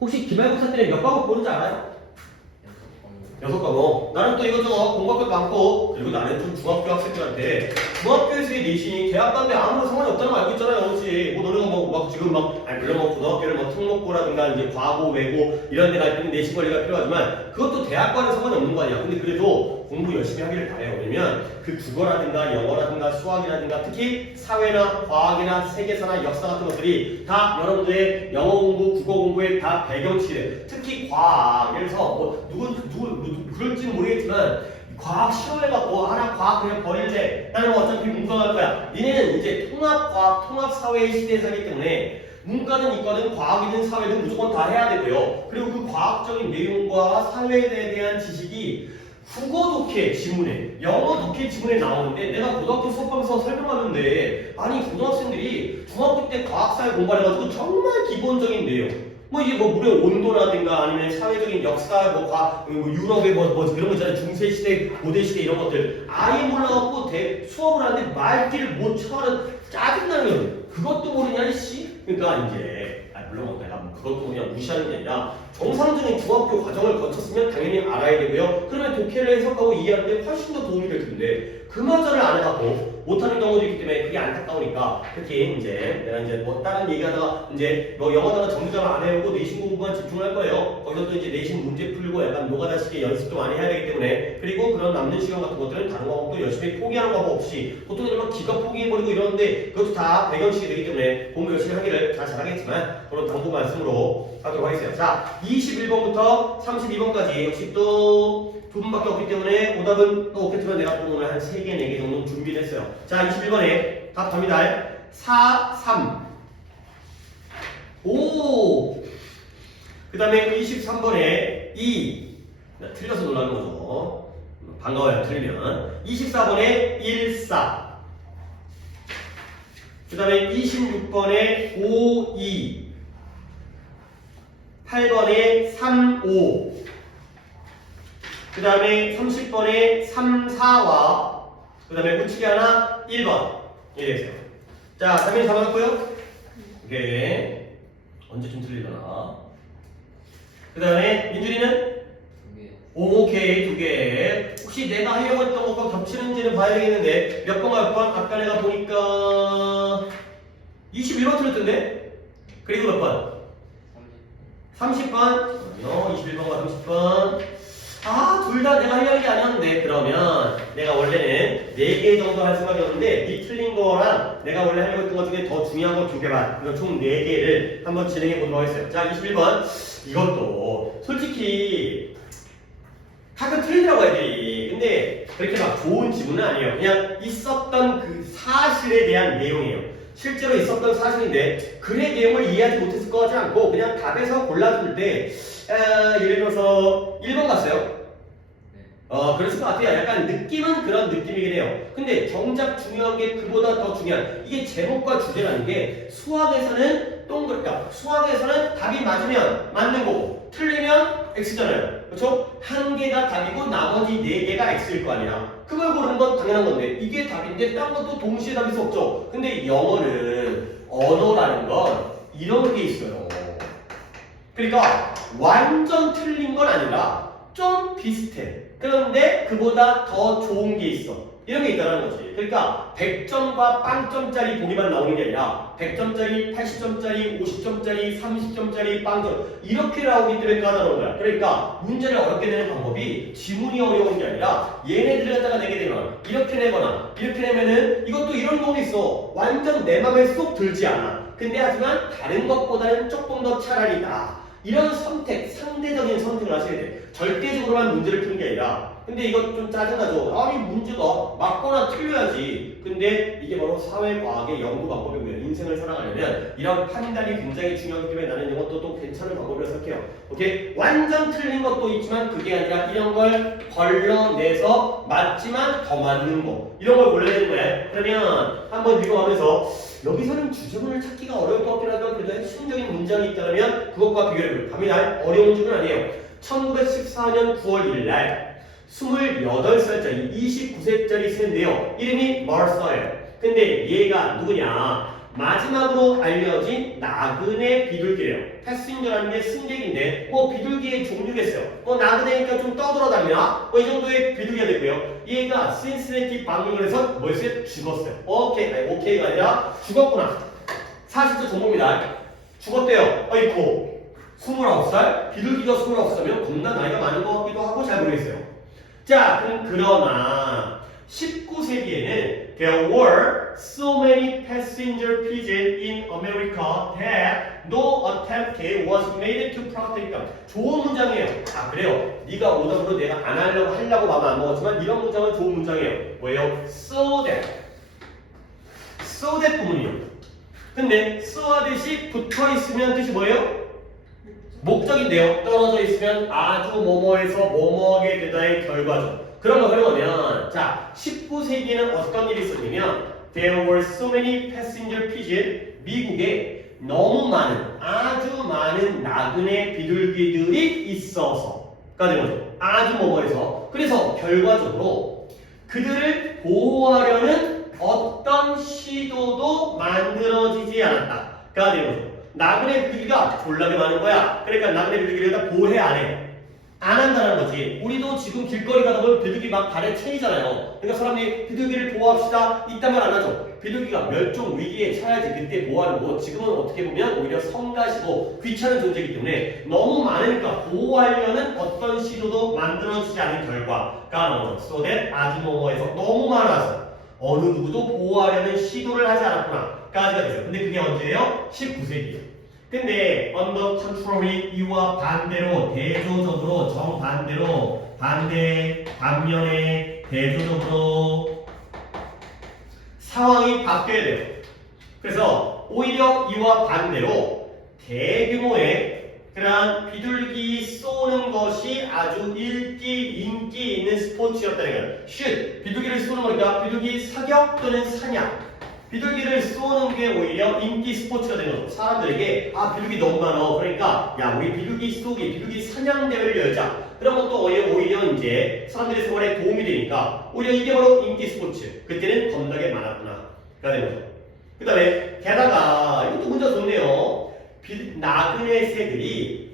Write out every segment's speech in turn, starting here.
혹시 기말고사 때는 몇 과목 보는지 알아요? 6과목. 나는 또 이것저것 공부할 것도 많고, 그리고 나는 좀 중학교 학생들한테 중학교에서의 내신이 대학 가는데 아무런 상관이 없다는 거 알고 있잖아요. 그렇지? 뭐 너네가 막 지금 아니 물론 고등학교를 특목고라든가 이제 과고, 외고 이런 데 갈 때는 내신 관리가 필요하지만 그것도 대학과는 상관이 없는 거 아니야. 근데 그래도 공부 열심히 하기를 바래요. 왜냐면 그 국어라든가 영어라든가 수학이라든가 특히 사회나 과학이나 세계사나 역사 같은 것들이 다 여러분들의 영어 공부, 국어 공부의 다 배경치래. 특히 과학. 예를 들어서 뭐 누구 그럴지는 모르겠지만 과학 시험해갖고 하나 과학 그냥 버릴래. 나는 어차피 문과할 거야. 얘네는 이제 통합과학, 통합사회의 시대에 살기 때문에 문과든 이과든 과학이든 사회든 무조건 다 해야 되고요. 그리고 그 과학적인 내용과 사회에 대한 지식이 국어 독해 지문에, 영어 독해 지문에 나오는데 내가 고등학교 수업하면서 설명하는데 아니 고등학생들이 중학교 때 과학사회 공부해가지고 정말 기본적인 내용 뭐 이게 뭐 무려 온도라든가 아니면 사회적인 역사 뭐 유럽의 뭐 그런 거 있잖아요. 중세시대, 고대시대 이런 것들 아예 몰라갖고 수업을 하는데 말귀를 못 쳐하는 짜증나는 거예요. 그것도 모르냐 이씨? 그러니까 이제 물론 내가 그것도 그냥 무시하는 게 아니라 정상적인 중학교 과정을 거쳤으면 당연히 알아야 되고요. 그러면 독해를 해석하고 이해하는 데 훨씬 더 도움이 될 텐데 그마저를 안 해갖고 못하는 경우도 있기 때문에 그게 안타까우니까 특히 이제 내가 이제 뭐 다른 얘기하다가 이제 뭐 영어다가 정리를 안 해오고 내신 공부만 집중할 거예요. 거기서 또 이제 내신 문제 풀고 약간 노가다식의 연습도 많이 해야 되기 때문에 그리고 그런 남는 시간 같은 것들은 다른 과목도 열심히 포기하는 과목 없이 보통 이런 기가 포기해버리고 이러는데 그것도 다 배경식이 되기 때문에 공부 열심히 하기를 다 잘하겠지만 그런 당부 말씀으로 하도록 하겠습니다. 자, 21번부터 32번까지 역시 또 두 분밖에 없기 때문에 오답은 또 없겠지만 내가 또 오늘 한 3개, 4개 정도 준비를 했어요. 자, 21번에 답 갑니다. 4, 3. 오! 그 다음에 23번에 2. 틀려서 놀라는 거죠. 반가워요, 틀리면. 24번에 1, 4. 그 다음에 26번에 5, 2. 8번에 3, 5. 그 다음에 30번에 3, 4와 그 다음에 붙이기 하나 1번 이렇게 했어요. 자, 답변이 잡아놨고요. 오케이. 언제쯤 틀리려나. 그 다음에 민준이는? 오케이, 2개. 혹시 내가 하려고 했던 것과 겹치는지는 봐야 되겠는데 몇 번과 몇 번? 아까 내가 보니까 21번 틀렸던데? 그리고 몇 번? 30번? 아니요, 21번과 30번. 둘 다 내가 하려는 게 아니었는데 그러면 내가 원래는 4개 정도 할 생각이었는데 이 틀린 거랑 내가 원래 하려고 했던 것 중에 더 중요한 거 2개만 그럼 총 4개를 한번 진행해 보도록 하겠어요. 자, 21번 이것도 솔직히 가끔 틀리더라고 애들이. 근데 그렇게 막 좋은 지문은 아니에요. 그냥 있었던 그 사실에 대한 내용이에요. 실제로 있었던 사실인데 글의 내용을 이해하지 못했을 것 같지 않고 그냥 답에서 골라줄 때 예를 들어서 1번 갔어요. 그랬을 것 같아요. 약간 느낌은 그런 느낌이긴 해요. 근데 정작 중요한 게 그보다 더 중요한 이게 제목과 주제라는 게 수학에서는 동그랗다. 수학에서는 답이 맞으면 맞는 거고 틀리면 X잖아요. 그렇죠? 한 개가 답이고 나머지 4개가 X일 거 아니야. 그걸 고르는 건 당연한 건데 이게 답인데 딴 것도 동시에 답일 수 없죠. 근데 영어는 언어라는 건 이런 게 있어요. 그러니까 완전 틀린 건 아니라 좀 비슷해. 그런데 그보다 더 좋은 게 있어. 이런 게 있다는 거지. 그러니까 100점과 빵점짜리 보기만 나오는 게 아니라 100점짜리, 80점짜리, 50점짜리, 30점짜리 빵점 이렇게 나오기 때문에 까다로운 거야. 그러니까 문제를 어렵게 내는 방법이 지문이 어려운 게 아니라 얘네들을 갖다가 내게 되거나 이렇게 내거나 이렇게 내면은 이것도 이런 경우도 있어. 완전 내 맘에 쏙 들지 않아. 근데 하지만 다른 것보다는 조금 더 차라리 나아. 이런 선택, 상대적인 선택을 하셔야 돼. 절대적으로만 문제를 푸는 게 아니라 근데 이거 좀 짜증나죠? 아니 문제가 맞거나 틀려야지. 근데 이게 바로 사회과학의 연구 방법이고요. 인생을 살아가려면 이런 판단이 굉장히 중요하기 때문에 나는 이것도 또 괜찮은 방법이라고 생각해요. 오케이? 완전 틀린 것도 있지만 그게 아니라 이런 걸 걸러내서 맞지만 더 맞는 거 이런 걸 골라야 되는 거예요. 그러면 한번 이거하면서 여기서는 주제문을 찾기가 어려울 것 같긴 하지만 그래도 핵심적인 문장이 있다면 그것과 비교해보면 갑니다. 어려운 줄은 아니에요. 1914년 9월 1일 날 28살짜리 29세짜리 샌데요. 이름이 마르사예요. 근데 얘가 누구냐? 마지막으로 알려진 나그네 비둘기래요. 패신저라는 게 승객인데 뭐 비둘기의 종류겠어요. 뭐 나그네니까 좀 떠돌아다니나 뭐 이 정도의 비둘기가 되고요. 얘가 신시내티 방문을 해서 뭐였어요? 죽었어요. 오케이, 아니 오케이가 아니라 죽었구나. 40초 정보입니다. 죽었대요. 아이고 29살? 비둘기가 29살이면 겁나 나이가 많은 것 같기도 하고 잘 모르겠어요. 자, 그러나 19세기에는 there were so many passenger pigeons in America that no attempt was made to protect them. 좋은 문장이에요. 아 그래요. 네가 오답으로 내가 안 하려고 마음 안 먹었지만 이런 문장은 좋은 문장이에요. 왜요? So that 부분이요. 근데 so 하듯이 붙어 있으면 뜻이 뭐예요? 목적인데요. 떨어져 있으면 아주 뭐뭐해서 뭐뭐하게 되다의 결과죠. 그런 거 활용하면 자 19세기에는 어떤 일이 있었냐면 There were so many passenger pigeons. 미국에 너무 많은 아주 많은 나그네 비둘기들이 있어서가 되는 거죠. 아주 뭐뭐해서 그래서 결과적으로 그들을 보호하려는 어떤 시도도 만들어지지 않았다가 되는 거죠. 나그네 비둘기가 졸라게 많은 거야. 그러니까 나그네 비둘기를 다 보호해 안 해. 안 한다는 거지. 우리도 지금 길거리 가다 보면 비둘기 막 발에 채이잖아요. 그러니까 사람들이 비둘기를 보호합시다. 이딴 말 안 하죠. 비둘기가 멸종 위기에 처해야지 그때 보호하는 거. 지금은 어떻게 보면 오히려 성가시고 귀찮은 존재이기 때문에 너무 많으니까 보호하려는 어떤 시도도 만들어지지 않은 결과가 나오죠. So that 아주 뭐뭐해서 너무 많아서 어느 누구도 보호하려는 시도를 하지 않았구나. 까지가 됐어요. 근데 그게 언제예요? 19세기예요. 근데 on the contrary 이와 반대로 대조적으로 정반대로 반면에 대조적으로 상황이 바뀌어야 돼요. 그래서 오히려 이와 반대로 대규모의 그러한 비둘기 쏘는 것이 아주 인기 있는 스포츠였다는 거예요. 슛! 비둘기를 쏘는 거니까 비둘기 사격 또는 사냥. 비둘기를 쏘는 게 오히려 인기 스포츠가 되는 거죠. 사람들에게 아 비둘기 너무 많아. 그러니까 야 우리 비둘기 쏘기, 비둘기 사냥 대회를 열자. 그런 것도 오히려 이제 사람들의 생활에 도움이 되니까 오히려 이게 바로 인기 스포츠. 그때는 겁나게 많았구나. 가 되는 거죠. 그 다음에 게다가 이것도 문제가 좋네요. 나그네 새들이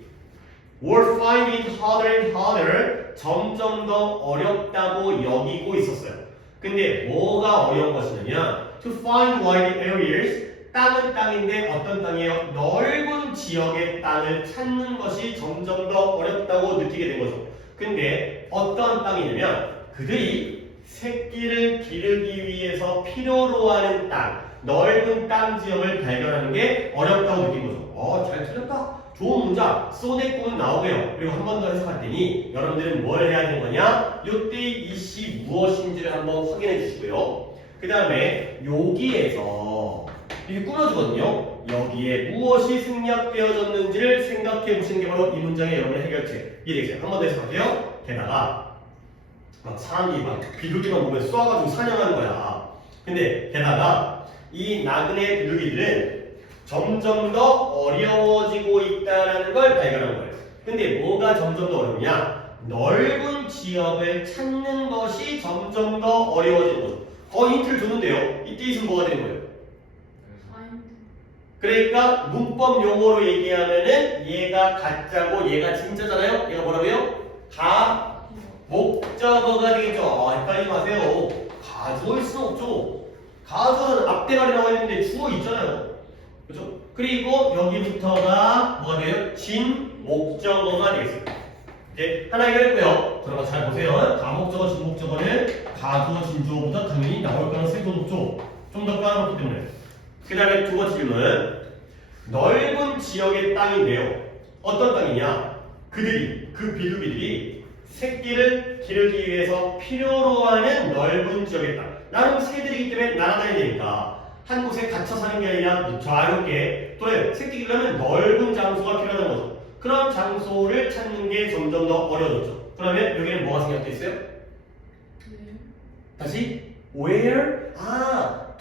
were finding it harder and harder 점점 더 어렵다고 여기고 있었어요. 근데 뭐가 어려운 것이냐면 to find wide areas 땅은 땅인데 어떤 땅이에요? 넓은 지역의 땅을 찾는 것이 점점 더 어렵다고 느끼게 된 거죠. 근데 어떤 땅이냐면 그들이 새끼를 기르기 위해서 필요로 하는 땅, 넓은 땅 지역을 발견하는 게 어렵다고 느낀 거죠. 잘 틀렸다. 좋은 문장, 쏘대 꿈은 나오고요. 그리고 한 번 더 해석할 테니 여러분들은 뭘 해야 되는 거냐? 요때의 이시 무엇인지를 한번 확인해 주시고요. 그 다음에 여기에서 이게 꾸며주거든요. 여기에 무엇이 생략되어졌는지를 생각해 보시는 게 바로 이 문장의 여러분의 해결책. 이해되세요? 한 번 더 해석할게요. 게다가 막 사람이 막 비둘기만 보면 쏘아가지고 사냥하는 거야. 근데 게다가 이 나그네 비둘기들은 점점 더 어려워지고 있다는 걸 발견한 거예요. 근데 뭐가 점점 더 어렵냐? 넓은 지역을 찾는 것이 점점 더 어려워지는 거죠. 힌트를 줬는데요. 이때 있으면 뭐가 되는 거예요? 그러니까 문법 용어로 얘기하면은 얘가 가짜고 얘가 진짜잖아요. 얘가 뭐라고요? 다 목적어가 되겠죠. 헷갈리지 마세요. 가주어일 수는 없죠. 가주어는 앞대가리 나와 있는데 주어 있잖아요. 그죠? 그리고 여기부터가 뭐가 돼요? 진 목적어가 되겠습니다. 이제 하나 해결했고요. 들어가 잘 보세요. 다목적어, 진목적어는 가주어, 진주어보다 당연히 나올 가능성이 더 높죠. 좀 더 까놓기 때문에. 그 다음에 두 번째 질문. 넓은 지역의 땅인데요. 어떤 땅이냐? 그 비둘기들이 새끼를 기르기 위해서 필요로 하는 넓은 지역의 땅. 나름 새들이기 때문에 날아다니니까 한 곳에 갇혀 사는 게 아니라 자유롭게 또는 새끼 기르려면 넓은 장소가 필요한 거죠. 그런 장소를 찾는 게 점점 더 어려워졌죠. 그러면 여기는 뭐가 생략돼 있어요? 다시 where?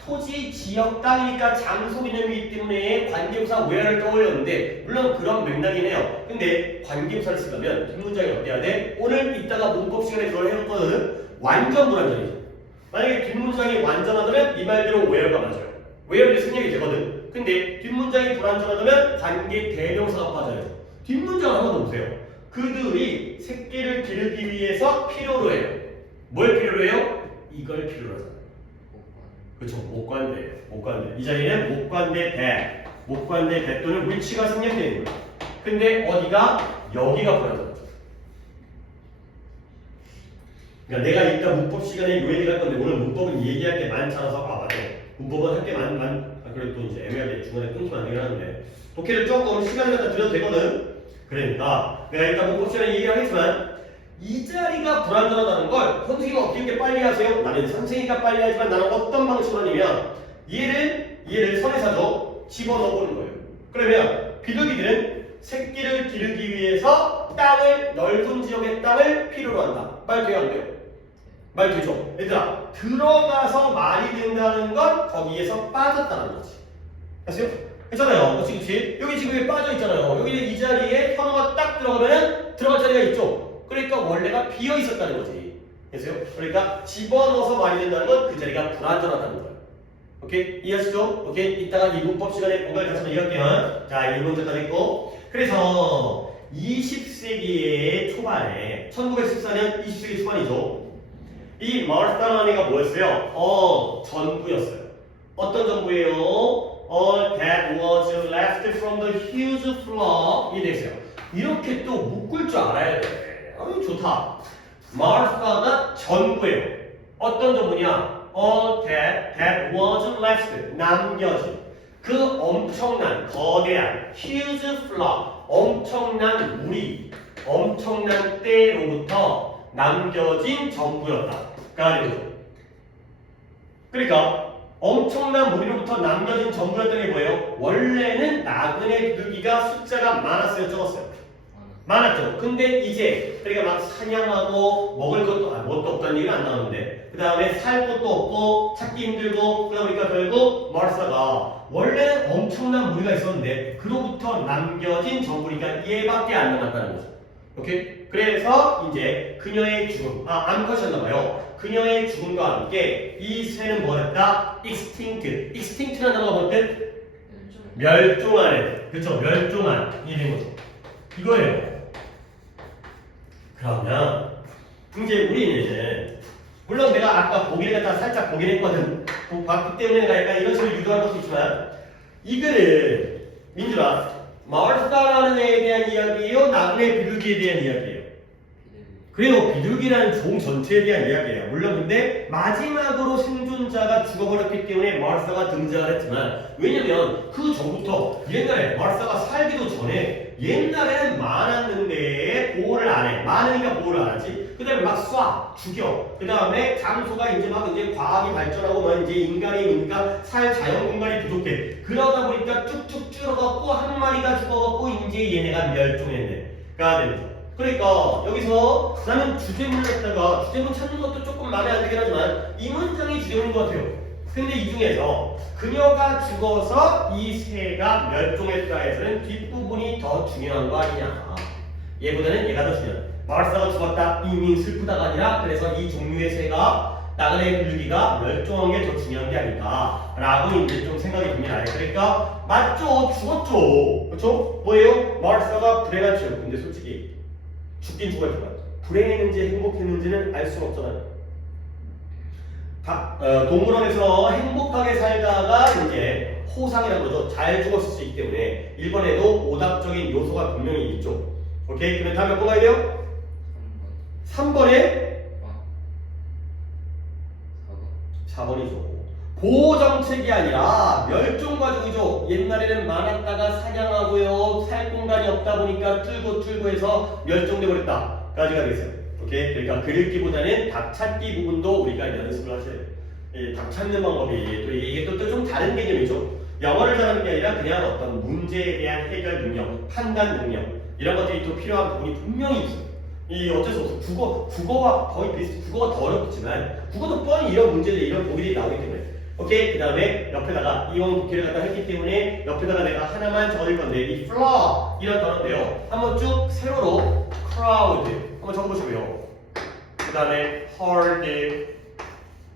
토지, 지역, 땅이니까 장소 개념이기 때문에 관계부사 where를 떠올렸는데 물론 그런 맥락이긴 해요. 근데 관계부사를 쓰려면 뒷문장이 어때야 돼? 오늘 이따가 문법 시간에 그걸 해봤거든. 완전 불완전이죠. 만약에 뒷문장이 완전하다면 이 말대로 where가 맞아요. where이 생략이 되거든. 근데 뒷문장이 불완전하다면 관계 대명사가 빠져요. 뒷문장 한번 더 보세요. 그들이 새끼를 기르기 위해서 필요로 해요. 뭘 필요로 해요? 이걸 필요로 하잖아요. 그렇죠. 목관대예요. 목관대. 이 자리는 목관대 대. 목관대 대 또는 위치가 생략되는 거예요. 근데 어디가? 여기가 불완전하죠. 그러니까 내가 이따 문법 시간에 요 얘기를 할 건데 오늘 문법은 얘기할 게 많잖아서 맞아. 문법은 할 게 그래도 또 이제 애매하게 중간에 끊기면 안 되긴 하는데 독해를 조금 시간을 갖다 드려도 되거든. 그러니까 내가 일단 문법 시간에 얘기를 하겠지만 이 자리가 불완전하다는 걸 선생님은 어떻게 빨리 하세요? 나는 선생님이가 빨리 하지만 나는 어떤 방식으로 하냐면 얘를 선에서도 집어넣어보는 거예요. 그러면 비둘기들은 새끼를 기르기 위해서 넓은 지역의 땅을 필요로 한다. 말 돼요 안 돼요? 말 되죠? 얘들아 들어가서 말이 된다는 건 거기에서 빠졌다는 거지. 아세요? 했잖아요. 그치? 여기 지금 빠져 있잖아요. 여기 이 자리에 현어가 딱 들어가면 들어갈 자리가 있죠. 그러니까 원래가 비어 있었다는 거지. 됐어요? 그러니까 집어넣어서 말이 된다는 건 그 자리가 불완전하다는 거예요. 오케이? 이해하시죠? 오케이? 이따가 이 문법 시간에 공부를 다시 한번 이해할게요. 자, 1번째까지 했고. 그래서 20세기의 초반에 1914년 20세기 초반이죠. 이 마르타라는 애가 뭐였어요? 전부였어요. 어떤 전부예요? All that was left from the huge flood 이 됐어요. 이렇게 또 묶을 줄 알아야 돼. 아유 좋다. 마르타가 전부예요. 어떤 전부냐? All that was left 남겨진 그 엄청난 거대한 huge flood 엄청난 물이 엄청난 때로부터 남겨진 전부였다. 그러니까 엄청난 무리로부터 남겨진 전부였던 게 뭐예요? 원래는 나그네 비둘기가 숫자가 많았어요, 적었어요? 많았죠. 근데 이제 그러니까 막 사냥하고 먹을 것도 뭣도 없다는 얘기는 안 나오는데 그 다음에 살 것도 없고 찾기 힘들고 그러다 보니까 결국 마르사가 원래 엄청난 무리가 있었는데 그로부터 남겨진 전부니까 얘밖에 안 남았다는 거죠. 오케이? 그래서 이제 그녀의 죽음, 암컷이었나봐요. 그녀의 죽음과 함께 이 새는 뭐였다? extinct라는 단어가 뭔 뜻? 멸종한. 그쵸? 멸종한. 이 된 거죠. 이거예요. 그러면 이제 우리는 물론 내가 아까 보기를 갖다 살짝 보긴 했거든. 봤기 때문에 내가 약간 이런 식으로 유도할 것도 있지만 이 글은 민주라 마르사라는 애에 대한 이야기예요? 나그네 비둘기에 대한 이야기예요? 그래요. 비둘기라는 종 전체에 대한 이야기예요. 물론 근데 마지막으로 생존자가 죽어버렸기 때문에 마르사가 등장을 했지만 왜냐면 그 전부터 옛날에 마르사가 살기도 전에 옛날에는 많았는데 보호를 안 해. 많으니까 보호를 안 하지. 그 다음에 막 쏴, 죽여. 그 다음에 장소가 이제 막 이제 과학이 발전하고 막 이제 인간이 오니까 살 자연 공간이 부족해. 그러다 보니까 쭉쭉 줄어갖고 한 마리가 죽어갖고 이제 얘네가 멸종했네가 되는 거죠. 그러니까 여기서 나는 주제문을 갖다가 주제문 찾는 것도 조금 마음에 안 들긴 하지만 이 문장이 주제문인 것 같아요. 근데 이 중에서 그녀가 죽어서 이 새가 멸종했다 해서는 뒷부분이 더 중요한 거 아니냐. 얘보다는 얘가 더 중요한. 마르사가 죽었다 이미 슬프다가 아니라 그래서 이 종류의 새가 나그네 비둘기가 멸종한 게 더 중요한 게 아닐까 라고 이제 좀 생각이 듭니다. 그러니까 맞죠. 죽었죠. 그렇죠? 뭐예요? 마르사가 불행한 죄. 근데 솔직히 죽긴 죽었지만 불행했는지 행복했는지는 알 수가 없잖아요. 동물원에서 행복하게 살다가 이제 호상이라고 그러죠. 잘 죽었을 수 있기 때문에 일본에도 오답적인 요소가 분명히 있죠. 오케이? 그러면 다음 몇 번 가야 돼요? 3번에 4번이죠. 보호정책이 아니라 멸종과정이죠. 옛날에는 많았다가 사냥하고요. 살 공간이 없다 보니까 뚫고 해서 멸종돼 버렸다. 까지가 되겠어요. 오케이? 그러니까 글읽기보다는 답 찾기 부분도 우리가 연습을 하셔야 돼요. 답 찾는 방법이 또 이게 또 좀 다른 개념이죠. 영어를 잘하는 게 아니라 그냥 어떤 문제에 대한 해결 능력, 판단 능력 이런 것들이 또 필요한 부분이 분명히 있어요. 이 어쩔 수 없어. 국어와 거의 비슷해. 국어가 더 어렵겠지만 국어도 뻔히 이런 문제들, 이런 보기들이 나오기 때문에 오케이? 그 다음에 옆에다가 이원 국기를 갖다 했기 때문에 옆에다가 내가 하나만 적어줄 건데 이 flock 이런 단어인데요. 한번 쭉 세로로 crowd 한번 적어보시고요. 그 다음에 herd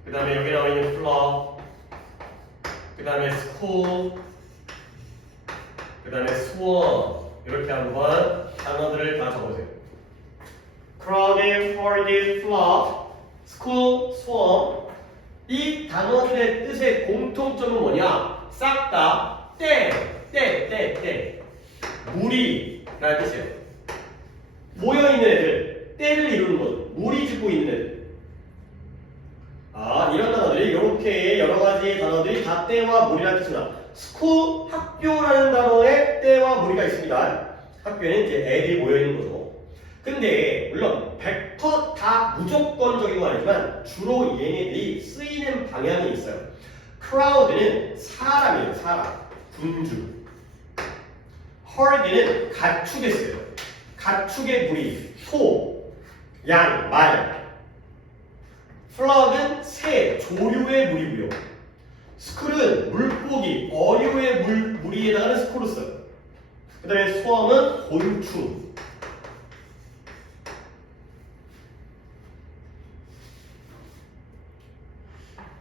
그 다음에 여기 나와 있는 flock 그 다음에 school 그 다음에 swarm 이렇게 한번 단어들을 다 적어보세요. crowded, herded, flock, school, swarm 이 단어들의 뜻의 공통점은 뭐냐? 싹 다 때 무리라는 뜻이에요. 모여있는 애들, 때를 이루는 것, 무리 짓고 있는 애들. 이런 단어들이 이렇게 여러 가지 단어들이 다 때와 무리라는 뜻입니다. school, 학교라는 단어에 때와 무리가 있습니다. 학교에는 이제 애들이 모여있는 거죠. 근데 물론 100% 다 무조건적인 건 아니지만 주로 얘네들이 쓰이는 방향이 있어요. crowd는 사람이에요. 사람, 군주. herd는 가축에 쓰여요. 가축의 무리, 소, 양, 말. flock은 새, 조류의 무리고요. school은 물고기, 어류의 무리에다가는 school을 써요. 그 다음에 swarm은 곤충.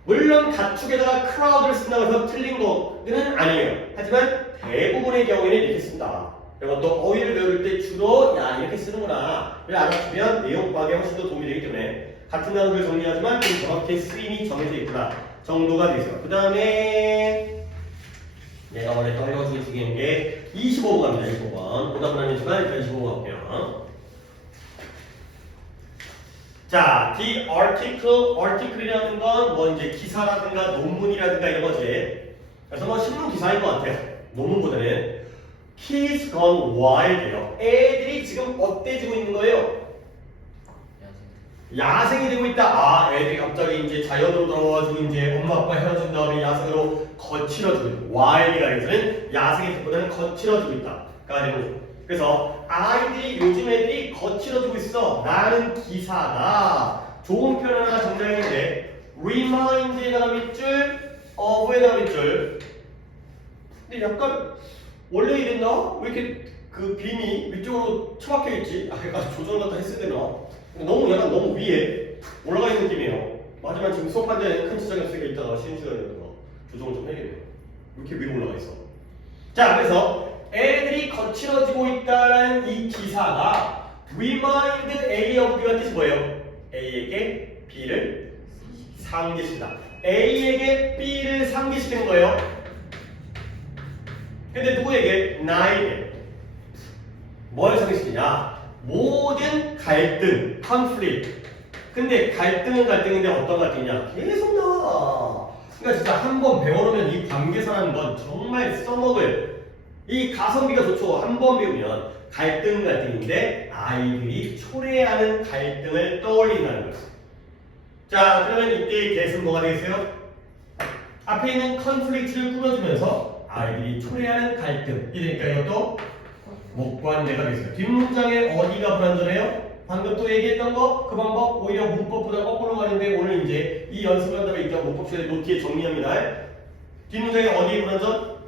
물론 가축에다가 crowd를 쓴다고 해서 틀린 거는 아니에요. 하지만 대부분의 경우에는 이렇게 씁니다. 이것도 어휘를 배울 때 주로 이렇게 쓰는구나 를 알아두면 내용 파악에 훨씬 더 도움이 되기 때문에 같은 단어를 정리하지만 좀 정확히 쓰임이 정해져 있구나 정도가 되죠. 그 다음에 내가 원래 떠올려주기 중인 게 25번 갑니다. 25번 오답은 아니지만 일단 25번 갈게요. 자, the article이라는 건 뭐 이제 기사라든가 논문이라든가 이런 거지. 그래서 뭐 신문 기사인 것 같아요. 논문보다는 kids gone wild예요. 애들이 지금 어때지고 있는 거예요? 야생이 되고 있다. 애들이 갑자기 이제 자연으로 들어와가지고 이제 엄마 아빠 헤어진 다음에 야생으로 거칠어지고 있다. wild가 여기서는 야생의 뜻보다는 거칠어지고 있다가 되는 거죠. 그래서 아이들이 요즘 애들이 거칠어지고 있어 라는 기사가 좋은 표현 하나 정리했는데 remind에다가 밑줄, of에다가 밑줄. 근데 약간 원래 이랬나? 왜 이렇게 그 빔이 위쪽으로 처박혀 있지? 약간 조절 같다 했을 때나 너무 약간 너무 위에 올라가 있는 느낌이에요. 하지만 지금 수업할 때 큰 지장이 없으니까 이따가 쉬는 시간이니까 조정을 좀 해야겠네요. 왜 이렇게 위로 올라가 있어? 자, 그래서 애들이 거칠어지고 있다는 이 기사가 remind A of B가 뜻이 뭐예요? A에게 B를 상기시키다. A에게 B를 상기시키는 거예요. 근데 누구에게? 나에게. 뭘 상기시키냐? 모든 갈등, conflict. 근데 갈등은 갈등인데 어떤 갈등이냐? 계속 나와. 그러니까 진짜 한번 배워놓으면 이 관계사라는 건 정말 써먹을 이 가성비가 좋죠. 한 번 배우면 갈등인데 아이들이 초래하는 갈등을 떠올린다는 거죠. 자, 그러면 이때 get은 뭐가 되겠어요? 앞에 있는 conflict를 꾸며주면서 아이들이 초래하는 갈등. 이러니까 이것도 목관대가 되겠어요. 뒷문장에 어디가 불완전해요? 방금 또 얘기했던 거, 그 방법 오히려 문법보다 거꾸로 가는데 오늘 이제 이 연습을 한다면 일단 문법 시간에 노트에 정리합니다. 뒷문장에 어디 불완전?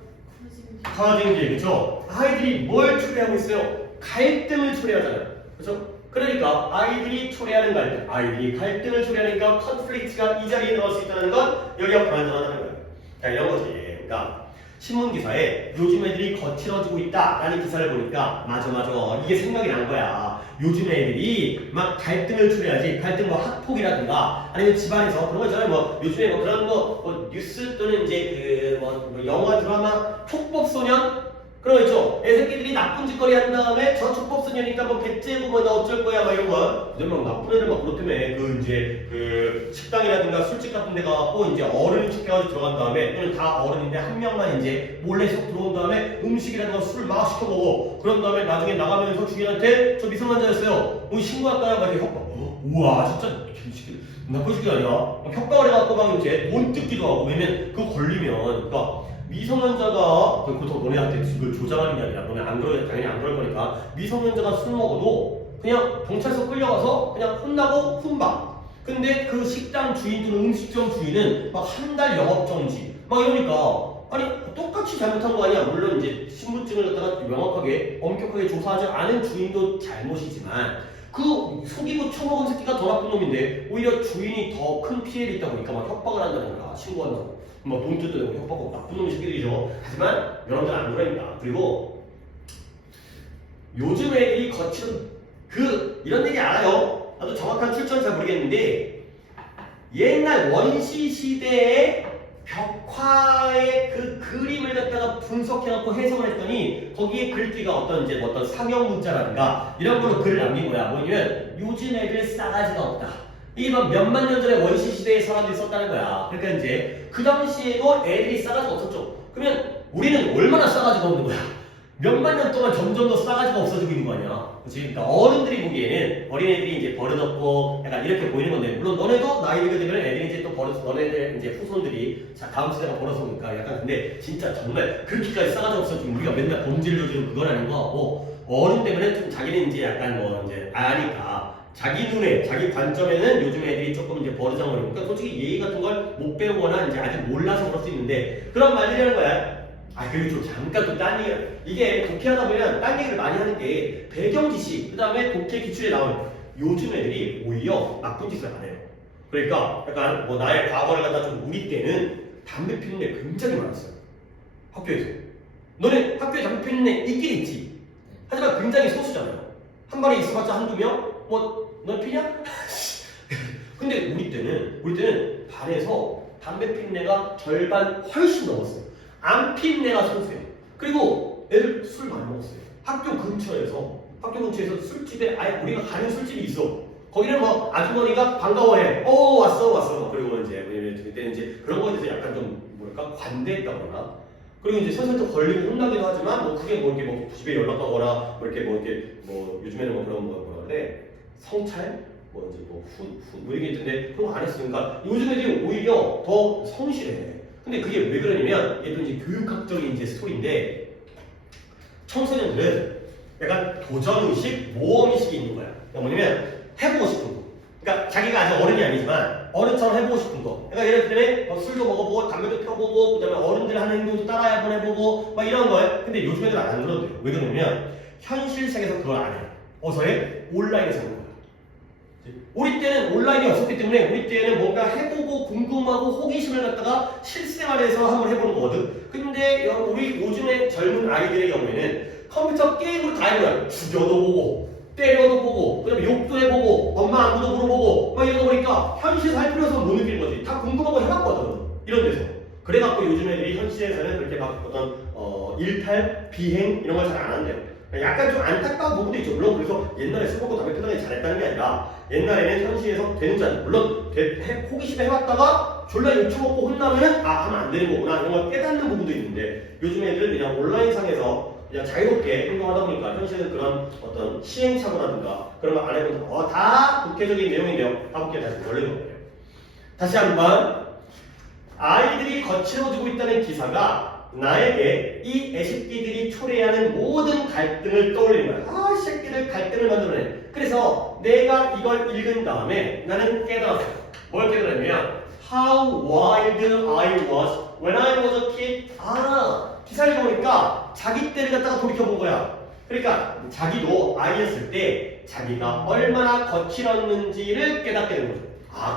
causing, 그렇죠? 아이들이 뭘 초래하고 있어요? 갈등을 초래하잖아요. 그렇죠? 그러니까 아이들이 초래하는 갈등, 아이들이 갈등을 초래하니까 conflict가 이 자리에 나올 수 있다는 건 여기가 불완전하다는 거예요. 자, 이런 거지. 그러니까 신문 기사에 요즘 애들이 거칠어지고 있다라는 기사를 보니까 맞아 이게 생각이 난 거야. 요즘 애들이 막 갈등을 초래하지. 갈등 뭐 학폭이라든가 아니면 집안에서 그런 거 있잖아요. 뭐 요즘에 뭐 그런 거 뭐 뉴스 또는 이제 뭐 영화 드라마 촉법소년 그런 거 있죠. 애새끼들이 나쁜 짓거리 한 다음에 저 촉법소년이니까 뭐 배째고 뭐 나 어쩔 거야 막 이런 거. 요즘 막 나쁜 애들 막 그렇다며. 그 이제 그 식당이라든가 술집 같은 데 가고 이제 어른이 시켜가지고 들어간 다음에 또는 다 어른인데 한 명만 이제 몰래 속 들어온 다음에 음식이라든가 술을 막 시켜 먹어. 그런 다음에 나중에 나가면서 주인한테 저 미성년자였어요. 우리 신고할까요? 막 이렇게 협박. 우와 진짜 나쁜 새끼 아니야? 협박을 해갖고 막 이제 돈 뜯기도 하고. 왜냐면 그거 걸리면 그러니까 미성년자가 그렇다고 너네한테 그걸 조장하는 게 아니라 너네 당연히 안 그럴 거니까 미성년자가 술 먹어도 그냥 경찰서 끌려가서 그냥 혼나고 훈박. 근데 그 식당 주인 또는 음식점 주인은 막 한 달 영업정지 막 이러니까 아니 똑같이 잘못한 거 아니야. 물론 이제 신분증을 갖다가 명확하게 엄격하게 조사하지 않은 주인도 잘못이지만 그 속이고 처먹은 새끼가 더 나쁜 놈인데 오히려 주인이 더 큰 피해를 입다 보니까 막 협박을 한다는 거야. 신고한다고 막 돈 뜯어내고 협박하고 나쁜 놈이 새끼들이죠. 하지만 여러분들은 안 그러니까. 그리고 요즘 애들이 거치는 이런 얘기 알아요. 나도 정확한 출처는 잘 모르겠는데 옛날 원시 시대의 벽화의 그 그림을 갖다가 분석해갖고 해석을 했더니 거기에 글귀가 어떤 이제 어떤 상형 문자라든가 이런 걸로 글을 남긴 거야. 뭐냐면 요즘 애들 싸가지가 없다. 이게 막 몇만 년 전에 원시 시대에 사람들이 썼다는 거야. 그러니까 이제 그 당시에도 애들이 싸가지가 없었죠. 그러면 우리는 얼마나 싸가지가 없는 거야? 몇만 년 동안 점점 더 싸가지가 없어지고 있는 거 아니야? 그치? 그러니까 어른들이 보기에는 어린애들이 이제 버릇없고 약간 이렇게 보이는 건데, 물론 너네도 나이 들게 되면 애들이 이제 또 버릇, 너네들 이제 후손들이 자, 다음 세대가 버릇없으니까 약간, 근데 진짜 정말 그렇게까지 싸가지가 없어지고 우리가 맨날 범죄를 저지르고 그건 아닌 거 같고, 어른 때문에 좀 자기는 이제 약간 뭐 이제 아니까 자기 눈에, 자기 관점에는 요즘 애들이 조금 이제 버르장거리고, 그러니까 솔직히 예의 같은 걸 못 배우거나 이제 아직 몰라서 그럴 수 있는데 그런 말들이라는 거야. 그리고 좀 잠깐 또 딴 얘기야. 이게 독해하다 보면 딴 얘기를 많이 하는 게 배경 지식, 그 다음에 독해 기출에 나오는 요즘 애들이 오히려 나쁜 짓을 안 해요. 그러니까 약간 뭐 나의 과거를 갖다 좀 우리 때는 담배 피는 애 굉장히 많았어요. 학교에서. 너네 학교에 담배 피는 애 있긴 있지. 하지만 굉장히 소수잖아요. 한 반에 있어봤자 한두 명? 뭐, 너 피냐? 근데 우리 때는 반에서 담배 피는 애가 절반 훨씬 넘었어요. 안 피는 애가 소수예요. 그리고 애들 술 많이 먹었어요. 학교 근처에서 술집에 아예 우리가 가는 술집이 있어. 거기는 뭐 아주머니가 반가워해. 왔어. 그리고 이제 그때는 이제 그런 거에 대해서 약간 좀 뭐랄까 관대했다고 그러나. 그리고 이제 선생님도 걸리고 혼나기도 하지만 뭐 그게 뭐 이렇게 뭐 집에 연락 가거나 뭐 이렇게 뭐 요즘에는 뭐 그런 뭐라 그래 성찰 뭐 이제 뭐 이게 있던데 그런 거 안 했으니까 요즘 애들이 오히려 더 성실해. 근데 그게 왜 그러냐면 이게 또 이제 교육학적인 이제 스토리인데 청소년들은 약간 도전의식, 모험의식이 있는 거야. 그러니까 뭐냐면 해보고 싶은 거. 그러니까 자기가 아직 어른이 아니지만 어른처럼 해보고 싶은 거. 그러니까 예를 들면 술도 먹어보고 담배도 펴보고 그다음에 어른들 하는 행동도 따라 한번 해보고 막 이런 거예요. 근데 요즘 애들은 안 그러대요. 왜 그러냐면 현실 세계에서 그걸 안 해요. 어서 해? 온라인에서 하는 거야. 우리 때는 온라인이 없었기 때문에 우리 때는 뭔가 해보고 궁금하고 호기심을 갖다가 실생활에서 한번 해보는 거거든. 근데 우리 요즘의 젊은 아이들의 경우에는 컴퓨터 게임으로 다 해보면 죽여도 보고 때려도 보고 그다음에 욕도 해보고 엄마 안부도 물어보고 막 이러다 보니까 현실 살 필요성을 못 느끼는 거지. 다 궁금하고 해봤거든. 이런 데서. 그래갖고 요즘 애들이 현실에서는 그렇게 막 어떤 일탈, 비행 이런 걸 잘 안 한대요. 약간 좀 안타까운 부분도 있죠. 물론 그래서 옛날에 술 먹고 담배 피던 게 잘했다는 게 아니라 옛날에는 현실에서 되는지 안 물론 호기심에 해봤다가 졸라 욕처먹고 혼나면은 하면 안 되는 거구나 이런 걸 깨닫는 부분도 있는데 요즘 애들은 그냥 온라인상에서 그냥 자유롭게 행동하다 보니까 현실은 그런 어떤 시행착오라든가 그런 거 안 해보면 다 독해적인 내용인데요. 다섯 개 다시 걸리는 거예요. 다시 한번 아이들이 거칠어지고 있다는 기사가 나에게 이 애새끼들이 초래하는 모든 갈등을 떠올리는 거야. 새끼들 갈등을 만들어내. 그래서 내가 이걸 읽은 다음에 나는 깨달았어. 뭘 깨달았냐면 How wild I was when I was a kid. 기사를 보니까 자기 때를 갖다가 돌이켜본 거야. 그러니까 자기도 아이였을 때 자기가 얼마나 거칠었는지를 깨닫게 된 거죠.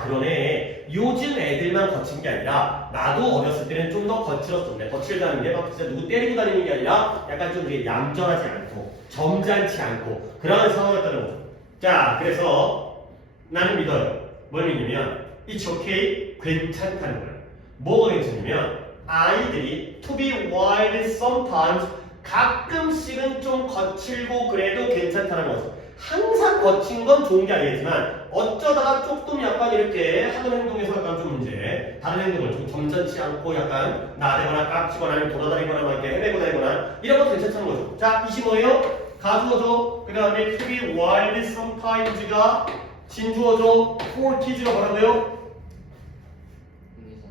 그러네. 요즘 애들만 거친 게 아니라 나도 어렸을 때는 좀 더 거칠었었는데 거칠다는 게 막 진짜 누구 때리고 다니는 게 아니라 약간 좀 이게 얌전하지 않고 점잖지 않고 그런 상황이었다는 거죠. 자, 그래서 나는 믿어요. 뭘 믿냐면 It's okay, 괜찮다는 거예요. 뭐가 괜찮냐면 아이들이 to be wild sometimes 가끔씩은 좀 거칠고 그래도 괜찮다는 거죠. 항상 거친 건 좋은 게 아니지만 어쩌다가 조금 약간 이렇게 하는 행동에서 약간 좀 이제 다른 행동을 좀 점잖지 않고 약간 나대거나 깍지거나 아니면 돌아다니거나 막 이렇게 헤매고 다니거나 이런 것도 괜찮다는 거죠. 자, 이시 뭐예요? 가주어죠. 그 다음에 to be wild sometimes가 진주어죠. for kids가 뭐라고요?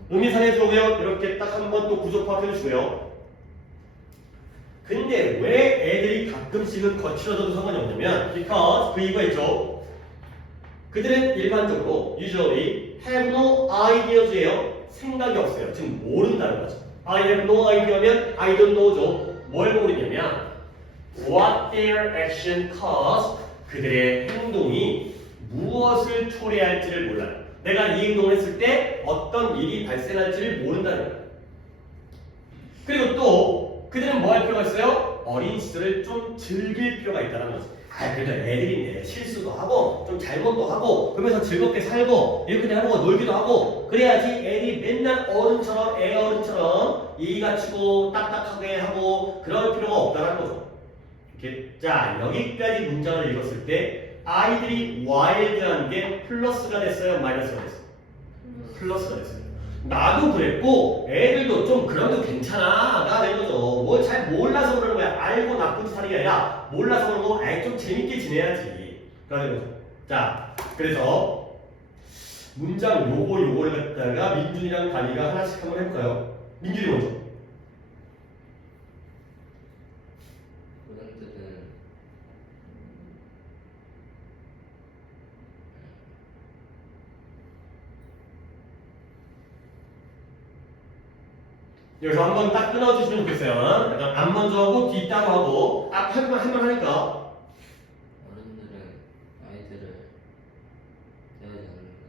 의미상의 주어고요. 이렇게 딱 한 번 또 구조 파악해 주시고요. 근데 왜 애들이 가끔씩은 거칠어져도 상관이 없냐면 because 그 이유가 있죠. 그들은 일반적으로 usually have no ideas예요. 생각이 없어요. 지금 모른다는 거죠. I have no idea면 I don't know죠. 뭘 모르냐면 what their action cause 그들의 행동이 무엇을 초래할지를 몰라요. 내가 이 행동을 했을 때 어떤 일이 발생할지를 모른다는 거예요. 그리고 또 그들은 뭐 할 필요가 있어요? 어린 시절을 좀 즐길 필요가 있다는 거죠. 그래도 애들인데 실수도 하고 좀 잘못도 하고 그러면서 즐겁게 살고 이렇게 하고 놀기도 하고 그래야지 애들이 맨날 어른처럼 애 어른처럼 예의 갖추고 딱딱하게 하고 그럴 필요가 없다는 거죠. 이렇게 자 여기까지 문장을 읽었을 때 아이들이 와일드한 게 플러스가 됐어요? 마이너스가 됐어요? 플러스가 됐어요. 나도 그랬고 애들도 좀 그런 거 괜찮아가 되는 거죠. 뭐 잘 몰라서 그러는 거야. 알고 나쁜 짓 하는 게 아니라 몰라서 그러는 거 아예 좀 재밌게 지내야지. 그러는 거죠. 자, 그래서 문장 요거를 갖다가 민준이랑 다니가 하나씩 한번 해볼까요? 민준이 먼저. 여기서 한번 딱 끊어주시면 좋겠어요. 약간 앞 먼저 하고 뒤 따로 하고 앞 한번 하니까 어른들은 아이들을 대하지 않는다.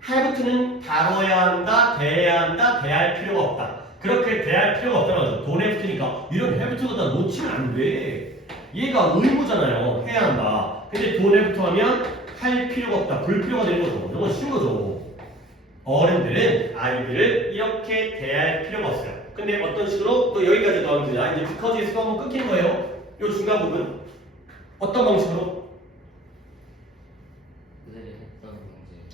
하부터는 다뤄야 한다, 대해야 한다, 대할 필요가 없다. 그렇게 대할 필요가 없다는 거죠. 돈에 붙으니까 이런 해부터가 다 놓치면 안 돼. 얘가 의무잖아요. 해야 한다. 근데 돈에 붙어 하면 할 필요가 없다. 불필요가 되는 거죠. 이건 쉬운 거죠. 어른들은 아이들을 이렇게 대할 필요가 없어요. 근데 어떤 식으로 또 여기까지 나옵니다. 이제 비커즈에서 한번 끊기는 거예요. 이 중간 부분 어떤 방식으로?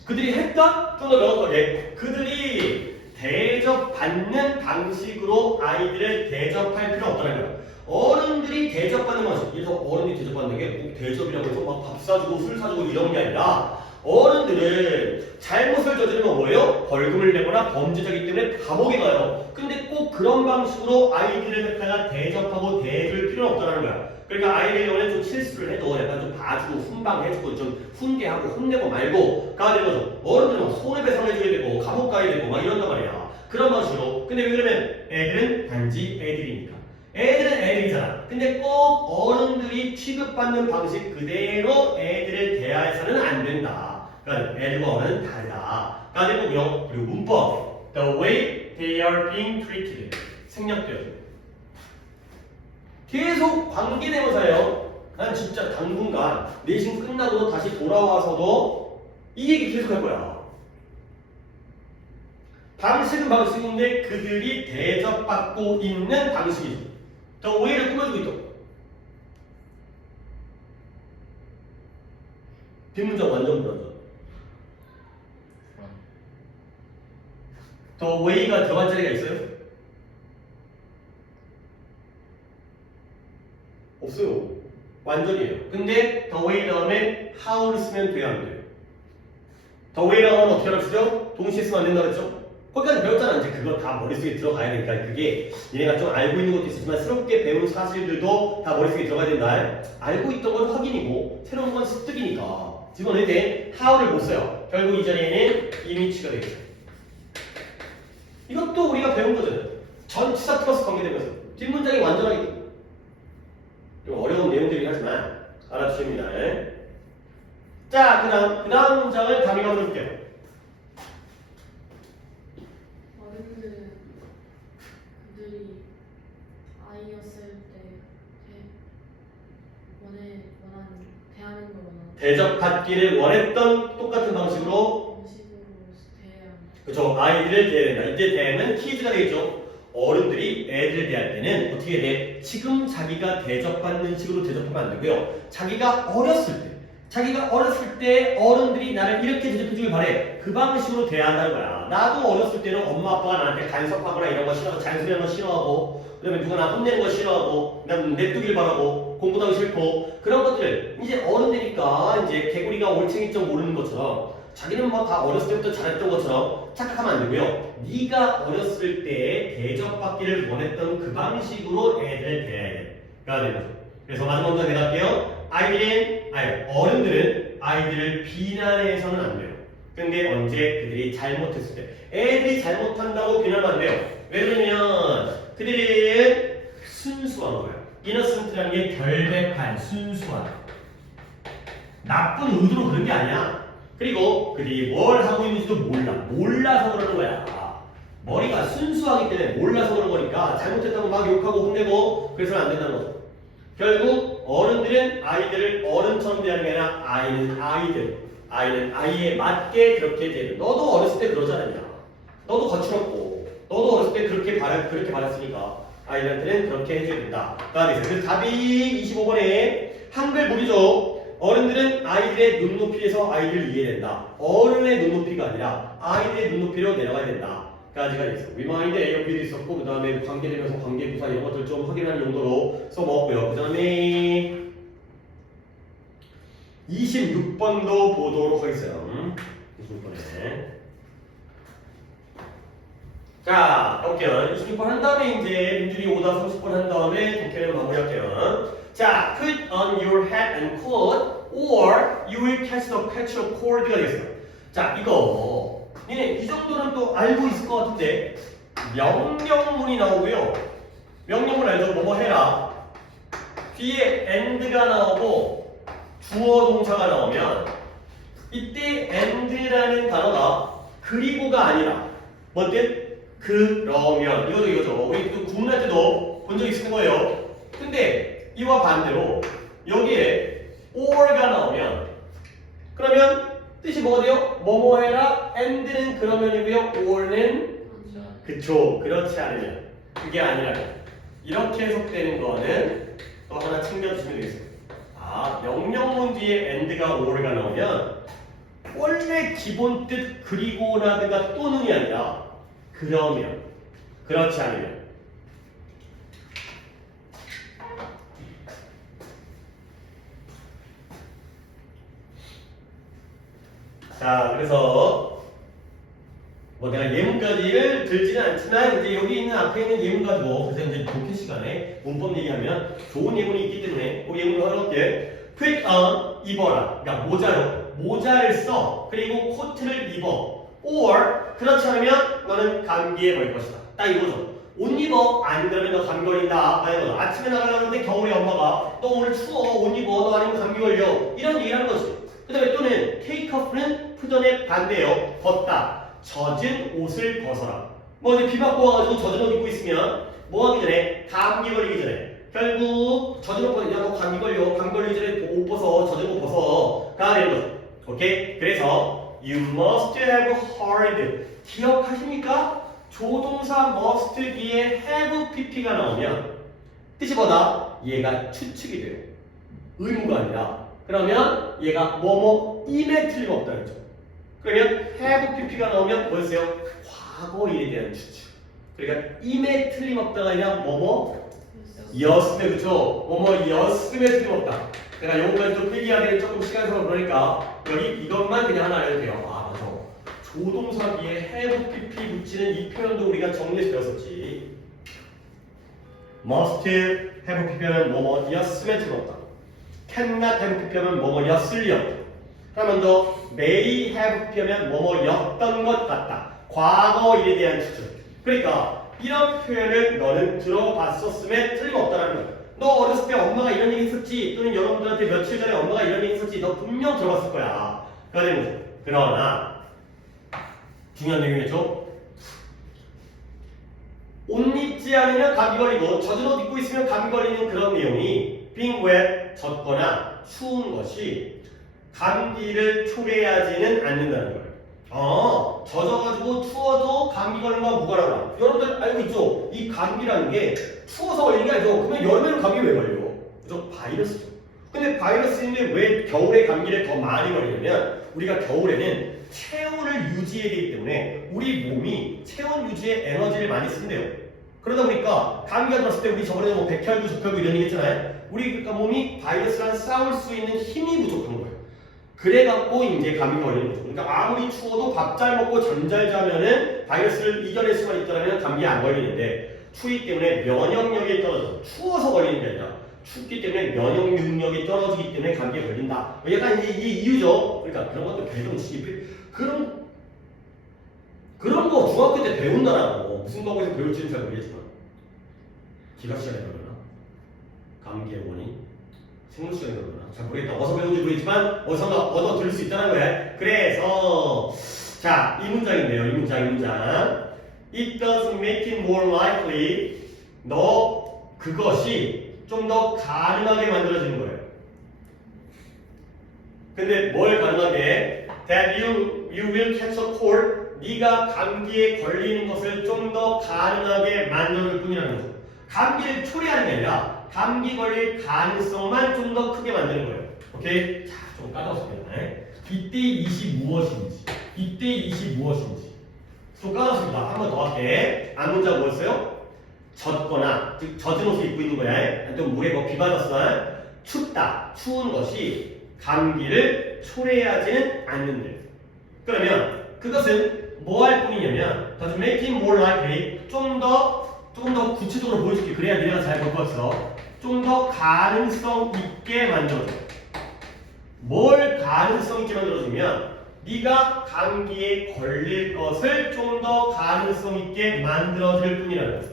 그들이 했다? 좀 더 명확하게 그들이 대접받는 방식으로 아이들을 대접할 필요 없다는 거예요. 어른들이 대접받는 방식. 그래서 어른이 대접받는 게 꼭 대접이라고 해서 막 밥 사주고 술 사주고 이런 게 아니라 어른들은 잘못을 저지르면 뭐예요? 벌금을 내거나 범죄자이기 때문에 감옥에 가요. 근데 꼭 그런 방식으로 아이들을 갖다가 대접하고 대해줄 필요는 없다는 거야. 그러니까 아이들이 원래 좀 실수를 해도 약간 좀 봐주고 훈방해주고 좀 훈계하고 혼내고 말고 가야 되는 거죠. 어른들은 손해배상해줘야 되고 감옥 가야 되고 막 이런단 말이야. 그런 방식으로. 근데 왜 그러면 애들은 단지 애들이니까. 애들은 애들이잖아. 근데 꼭 어른들이 취급받는 방식 그대로 애들을 대해서는 안 된다. 그러니까 애들과 어른은 다르다. 그리고 문법 The way they are being treated 생략되어요. 계속 관계대명사예요. 난 진짜 당분간 내신 끝나고도 다시 돌아와서도 이 얘기 계속 할 거야. 방식은 방식인데 그들이 대접받고 있는 방식이죠. The way를 꾸며주고 있죠. 뒷문장 완전 불안정. The way가 들어간 자리가 있어요? 없어요. 완전이에요. 근데 the way 다음에 how를 쓰면 돼야 안 돼요. the way라고 하면 어떻게 알아쓰죠? 동시에 쓰면 안 된다고 했죠? 거기까지 배웠잖아. 이제 그거 다 머릿속에 들어가야 되니까 그게 얘네가 좀 알고 있는 것도 있었지만 새롭게 배운 사실들도 다 머릿속에 들어가야 된다. 알고 있던 건 확인이고 새로운 건 습득이니까 집어넣을 때 how를 못 써요. 결국 이 자리에는 이미치가 되겠죠. 이것도 우리가 배운 거잖아요. 전치사 플러스 관계되면서 뒷문장이 완전하게 좀 어려운 내용들이긴 하지만 알아주시면 됩니다. 자, 그 다음 문장을 다미가 볼게요. 어른들은 그들이 아이였을 때 원하는 대하는 걸 원하는 대접받기를 원했던 똑같은 방식으로 대해야 한다. 그렇죠. 아이들을 대해야 된다. 이때 대는 키즈가 되겠죠. 어른들이 애들을 대할 때는 어떻게 돼? 지금 자기가 대접받는 식으로 대접하면 안 되고요. 자기가 어렸을 때 어른들이 나를 이렇게 대접해주길 바래. 그 방식으로 대해야 한다는 거야. 나도 어렸을 때는 엄마 아빠가 나한테 간섭하거나 이런 거 싫어하고 잔소리하는 거 싫어하고 그 다음에 누가 나 혼내는 거 싫어하고 난 냅두길 바라고 공부도 하기 싫고 그런 것들 이제 어른 되니까 이제 개구리가 올챙이점 모르는 것처럼 자기는 뭐 다 어렸을 때부터 잘했던 것처럼 착각하면 안 되고요. 네가 어렸을 때 대접받기를 원했던 그 방식으로 애들 대해야 돼. 가 되는 거죠. 그래서 마지막 문장 내가 할게요. 어른들은 아이들을 비난해서는 안 돼요. 근데 언제 그들이 잘못했을 때 애들이 잘못한다고 비난하면 안 돼요. 왜 그러냐면 그들은 순수한 거예요. 이너센트라는 게 결백한 순수한 나쁜 의도로 그런 게 아니야. 그리고 그들이 뭘 하고 있는지도 몰라서 그러는 거야. 머리가 순수하기 때문에 몰라서 그런 거니까 잘못했다고 막 욕하고 혼내고 그래서는 안 된다는 거죠. 결국 어른들은 아이들을 어른처럼 대하는 게 아니라 아이는 아이는 아이에 맞게 그렇게 대해. 너도 어렸을 때 그러지 않았냐? 너도 거칠었고 너도 어렸을 때 그렇게 받았으니까 아이들한테는 그렇게 해줘야 된다. 그래서 답이 25번에 한글 보기죠. 어른들은 아이들의 눈높이에서 아이들을 이해된다. 어른의 눈높이가 아니라 아이들의 눈높이로 내려가야 된다. 까지가 있어. 리마인드 A, B도 있었고 그 다음에 관계되면서 관계부사 이런 것들 좀 확인하는 용도로 써먹었고요. 그 다음에 26번도 보도록 하겠어요. 26번에 자, 볼게요. 26번 한 다음에 이제 민준이 오다 30번 한 다음에 독해를 마무리할게요. 자, put on your hat and coat or you will catch the petrol cord가 되겠어요. 자, 이거 니네 이 정도는 또 알고 있을 것 같은데 명령문이 나오고요. 명령문 알죠? 뭐뭐 해라. 뒤에 and가 나오고 주어 동사가 나오면 이때 and라는 단어가 그리고가 아니라 뭔데? 그러면 이거죠. 우리 또 구문할 때도 본 적 있을 거예요. 근데 이와 반대로 여기에 or가 나오면 그러면 뜻이 뭐가 돼요? 뭐뭐 해라 and는 그러면이고요. or는 그쵸. 그렇지 않으면 그게 아니라 이렇게 해석되는 거는 또 하나 챙겨주시면 되겠습니다. 아, 명령문 뒤에 and가 or가 나오면 원래 기본 뜻 그리고라든가 또는이 아니라 그러면, 그렇지 않으면. 자, 그래서 뭐 내가 예문까지를 들지는 않지만 이제 여기 있는 앞에 있는 예문 가지고 그래서 이제 독해 시간에 문법 얘기하면 좋은 예문이 있기 때문에 그 예문을 하나볼게. put on 입어라. 그러니까 모자를 써. 그리고 코트를 입어. or 그렇지 않으면 너는 감기에 걸릴 것이다. 딱 이거죠. 옷 입어. 안 그러면 너 감기 걸린다. 아니면 아침에 나가려는데 겨울에 엄마가 너 오늘 추워. 옷 입어. 너 아니면 감기 걸려. 이런 얘기를 하는 거지. 그 다음에 또는 take off는 put on의 반대예요. 벗다. 젖은 옷을 벗어라. 뭐 이제 비 맞고 와가지고 젖은 옷 입고 있으면 뭐 하기 전에? 감기 걸리기 전에. 결국 젖은 옷 벗으냐? 너 감기 걸려. 감기 걸리기 전에 옷 벗어. 젖은 옷 벗어. 가 되는 거죠. 오케이? 그래서 You must have heard. 기억하십니까? 조동사 must 뒤에 have pp가 나오면 뜻이 뭐다? 얘가 추측이 돼요. 의무가 아니라. 그러면 얘가 뭐뭐임에 틀림없다 그랬죠. 그러면 have pp가 나오면 뭐였어요? 과거 일에 대한 추측. 그러니까 임에 틀림없다가 아니라 였음에 그쵸? 였음에 틀림없다. 내가 요거까지 좀 필기하기는 조금 시간이 그러니까 여기 이것만 그냥 하나 알려도 돼요. 아 맞아. 조동사 뒤에 have pp 붙이는 이 표현도 우리가 정리해서 배웠었지. must have pp는 뭐였음에 틀림없다. cannot have pp는 뭐였을 리 없다. 하나만 더 may have pp면 뭐였던 것 같다. 과거 일에 대한 추측. 그러니까 이런 표현을 너는 들어봤었음에 틀림없다라는 거야. 너 어렸을 때 엄마가 이런 얘기 했었지 또는 여러분들한테 며칠 전에 엄마가 이런 얘기 했었지 너 분명 들어봤을 거야. 그러나 중요한 내용이죠. 옷 입지 않으면 감기 걸리고 젖은 옷 입고 있으면 감기 걸리는 그런 내용이 being wet, 젖거나 추운 것이 감기를 초래하지는 않는다는 거예요. 젖어가지고 추워도 감기 걸리는 건 무관하다. 여러분들 알고 있죠? 이 감기라는 게 추워서 걸리는 게 아니죠. 그러면 여름에는 감기 왜 걸려? 그죠? 바이러스죠. 근데 바이러스인데 왜 겨울에 감기를 더 많이 걸리냐면 우리가 겨울에는 체온을 유지해야 되기 때문에 우리 몸이 체온 유지에 에너지를 많이 쓴대요. 그러다 보니까 감기가 들었을 때 우리 저번에 뭐 백혈구, 적혈구 이런 얘기 했잖아요. 우리 그러니까 몸이 바이러스랑 싸울 수 있는 힘이 부족한 거예요. 그래갖고 이제 감기 걸리는 거죠. 그러니까 아무리 추워도 밥 잘 먹고 잠 잘 자면은 바이러스를 이겨낼 수가 있다면 감기에 안 걸리는데 추위 때문에 면역력이 떨어져. 추워서 걸리는 게 아니라 춥기 때문에 면역 능력이 떨어지기 때문에 감기에 걸린다. 약간 이제 이게 이유죠. 그러니까 그런 것도 배우는 그런 거 중학교 때 배운다라고. 무슨 과목에서 배울지는 잘 모르겠지만 기가 시간에 배우나? 감기의 원인? 생물 시간에 배우나? 잘 모르겠다. 어디서 배운지 모르겠지만 어디서 얻어 들을 수 있다는 거야. 그래서 자, 이 문장인데요. 이 문장. it does make it more likely. 그것이 좀 더 가능하게 만들어지는 거예요. 근데 뭘 가능하게? That you will catch a cold. 네가 감기에 걸리는 것을 좀 더 가능하게 만들어줄 뿐이라는 거죠. 감기를 초래하는 게 아니라 감기 걸릴 가능성만 좀 더 크게 만드는 거예요. 오케이? 자, 좀 까다롭습니다. 이때 이시 무엇인지, 이때 이시 무엇인지. 좀 까다롭습니다. 한 번 더 할게. 안문자 뭐였어요? 젖거나, 즉 젖은 옷을 입고 있는 거야. 좀 물에 뭐 비 맞았어. 춥다, 추운 것이 감기를 초래하지는 않는데. 그러면 그것은 뭐 할 뿐이냐면 does make it more likely. 조금 더 구체적으로 보여줄게. 그래야 니네가 잘 볼 것 같어. 좀 더 가능성 있게 만들어줘. 뭘 가능성 있게 만들어주면 네가 감기에 걸릴 것을 좀 더 가능성 있게 만들어줄 뿐이라는 거죠.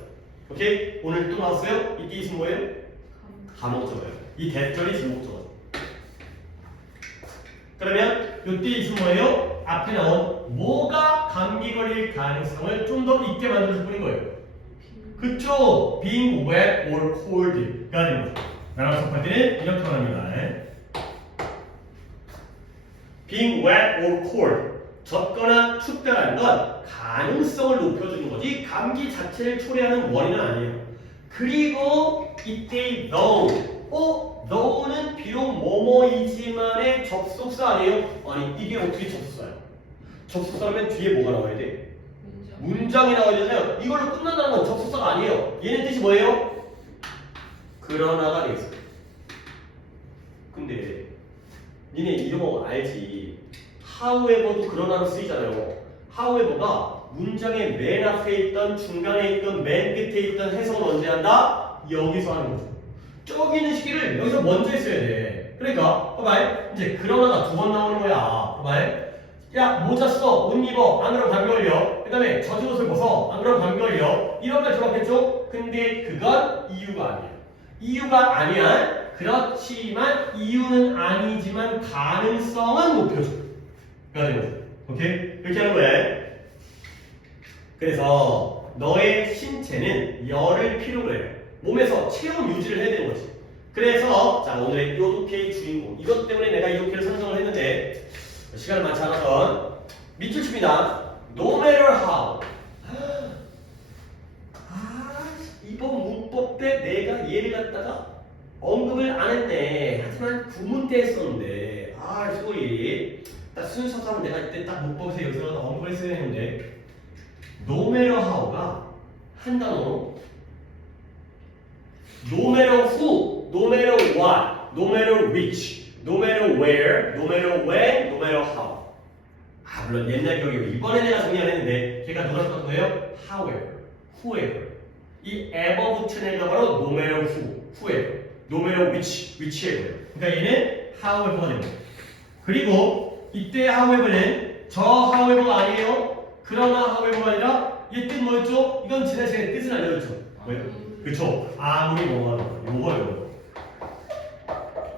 오케이? 오늘 또 나왔어요? 이게 있으면 뭐예요? 가목적어예요. 이 대절이 지금 목적어죠. 그러면 이때 있으면 뭐예요? 앞에 나온 뭐가 감기 걸릴 가능성을 좀 더 있게 만들어줄 뿐인 거예요. 그쵸? being wet or cold가 되는 거죠. 나랑 접할 때는 이렇게 말합니다. being wet or cold. 젖거나 춥다라는 건 가능성을 높여주는 거지 감기 자체를 초래하는 원인은 아니에요. 그리고 이때 though는 비록 뭐뭐이지만의 접속사 아니에요? 아니 이게 어떻게 접속사예요? 접속사면 뒤에 뭐가 나와야 돼? 문장이 나와야 되잖아요. 이걸로 끝난다는 건 접속사가 아니에요. 얘는 뜻이 뭐예요? 그러나가 되겠어요. 근데 니네 이런 거 알지? however도 그러나로 쓰이잖아요. however가 문장의 맨 앞에 있던 중간에 있던 맨 끝에 있던 해석은 언제 한다? 여기서 하는 거죠. 저기 있는 시기를 여기서 먼저 했어야 돼. 그러니까 봐봐. 이제 그러나가 두 번 나오는 거야. 봐봐. 야 모자 써, 옷 입어, 안 그러면 감기 걸려. 그 다음에 젖은 옷을 벗어, 안 그러면 감기 걸려. 이런 말 들어봤겠죠? 근데 그건 이유가 아니에요. 이유가 아니야. 그렇지만 이유는 아니지만 가능성은 높여줘. 오케이? 이렇게 하는 거야. 그래서 너의 신체는 열을 필요로 해요. 몸에서 체온 유지를 해야 되는 거지. 그래서 자 오늘의 요도케의 주인공 이것 때문에 내가 이도케를 선정을 했는데 시간을 많지 않아서 밑줄 칩니다. No matter how. 이번 문법 때 내가 얘를 갖다가 언급을 안 했네. 하지만 구문 때 했었는데 소리. 딱 순서상 내가 이때 딱 문법에서 여기서 언급을 했어야 했는데 no matter how가 한 단어로 no matter who, no matter what, no matter which, no matter where, no matter when, no matter how. 물론 옛날 기억이고 이번에 내가 정리 안 했는데 걔가 늘었던 거예요. however, whoever. 이 ever 붙은 애가 바로 no matter who, whoever, no matter which, whichever. 그러니까 얘는 however가 됩니다. 그리고 이때 however는 저 however가 아니에요. 그러나 however가 아니라 얘 뜻 뭐였죠? 이건 지난 시간에 뜻을 알려줬죠. 뭐예요? 그쵸? 아무리 뭐하든 요거요.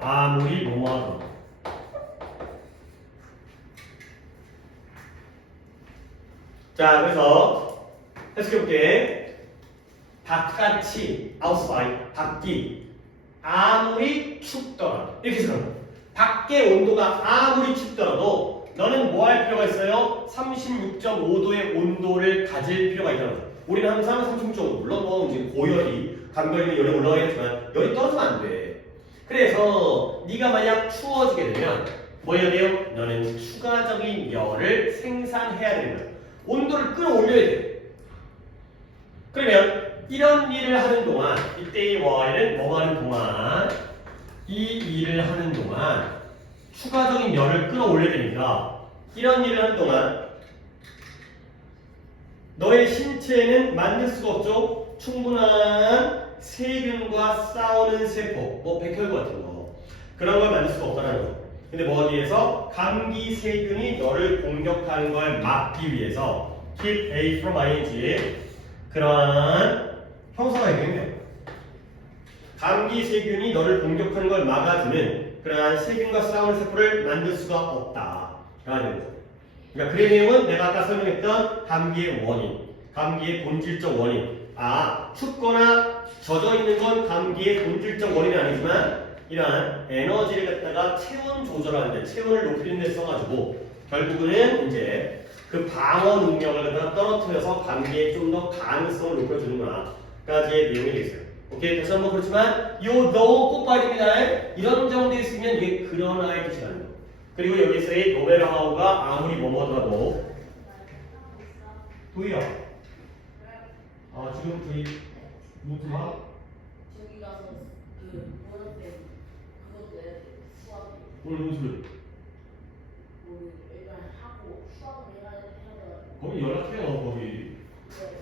아무리 뭐하든. 자 그래서 해석해볼게. 바깥이 outside 밖이 아무리 춥더라도 이렇게 해석합니다. 밖의 온도가 아무리 춥더라도 너는 뭐 할 필요가 있어요? 36.5도의 온도를 가질 필요가 있다는 거죠. 우리는 항상 36.5도 물론 뭐 이제 고열이 감별이면 열이 올라가겠지만 열이 떨어지면 안 돼. 그래서 네가 만약 추워지게 되면 뭐 해야 돼요? 너는 추가적인 열을 생산해야 됩니다. 온도를 끌어올려야 돼. 그러면 이런 일을 하는 동안 이때의 while은 뭐 하는 동안 이 일을 하는 동안 추가적인 열을 끌어올려야 되니까 이런 일을 하는 동안 너의 신체에는 만들 수가 없죠. 충분한 세균과 싸우는 세포, 뭐 백혈구 같은 거 그런 걸 만들 수가 없다는 거죠. 근데 뭐하기 위해서 감기 세균이 너를 공격하는 걸 막기 위해서 keep A from ing 그러한 형사가 있겠네요. 감기 세균이 너를 공격하는 걸 막아주는 그러한 세균과 싸우는 세포를 만들 수가 없다. 라는 거죠. 그러니까 그의 내용은 내가 아까 설명했던 감기의 원인, 감기의 본질적 원인. 춥거나 젖어 있는 건 감기의 본질적 원인이 아니지만 이러한 에너지를 갖다가 체온 조절하는데 체온을 높이는 데 써가지고 결국은 이제 그 방어 능력을 갖다가 떨어뜨려서 감기에 좀 더 가능성을 높여주는구나까지의 내용이 되겠어요. 오케이, 다시 한번 그렇지만 요 though 꼭 봐야 됩니다. 이런 정도에 있으면 이게 그러나의 뜻이 나는 거. 그리고 여기서의 노벨 하우가 아무리 뭐뭐더라도 도희야. 지금 저희 노트가 저기 가서 그 원어 때 그것도 해야 돼. 수학 오늘 노트를 뭐 일단 하고 수학을 해야 돼가지고. 거기 연락해요 거기. 네.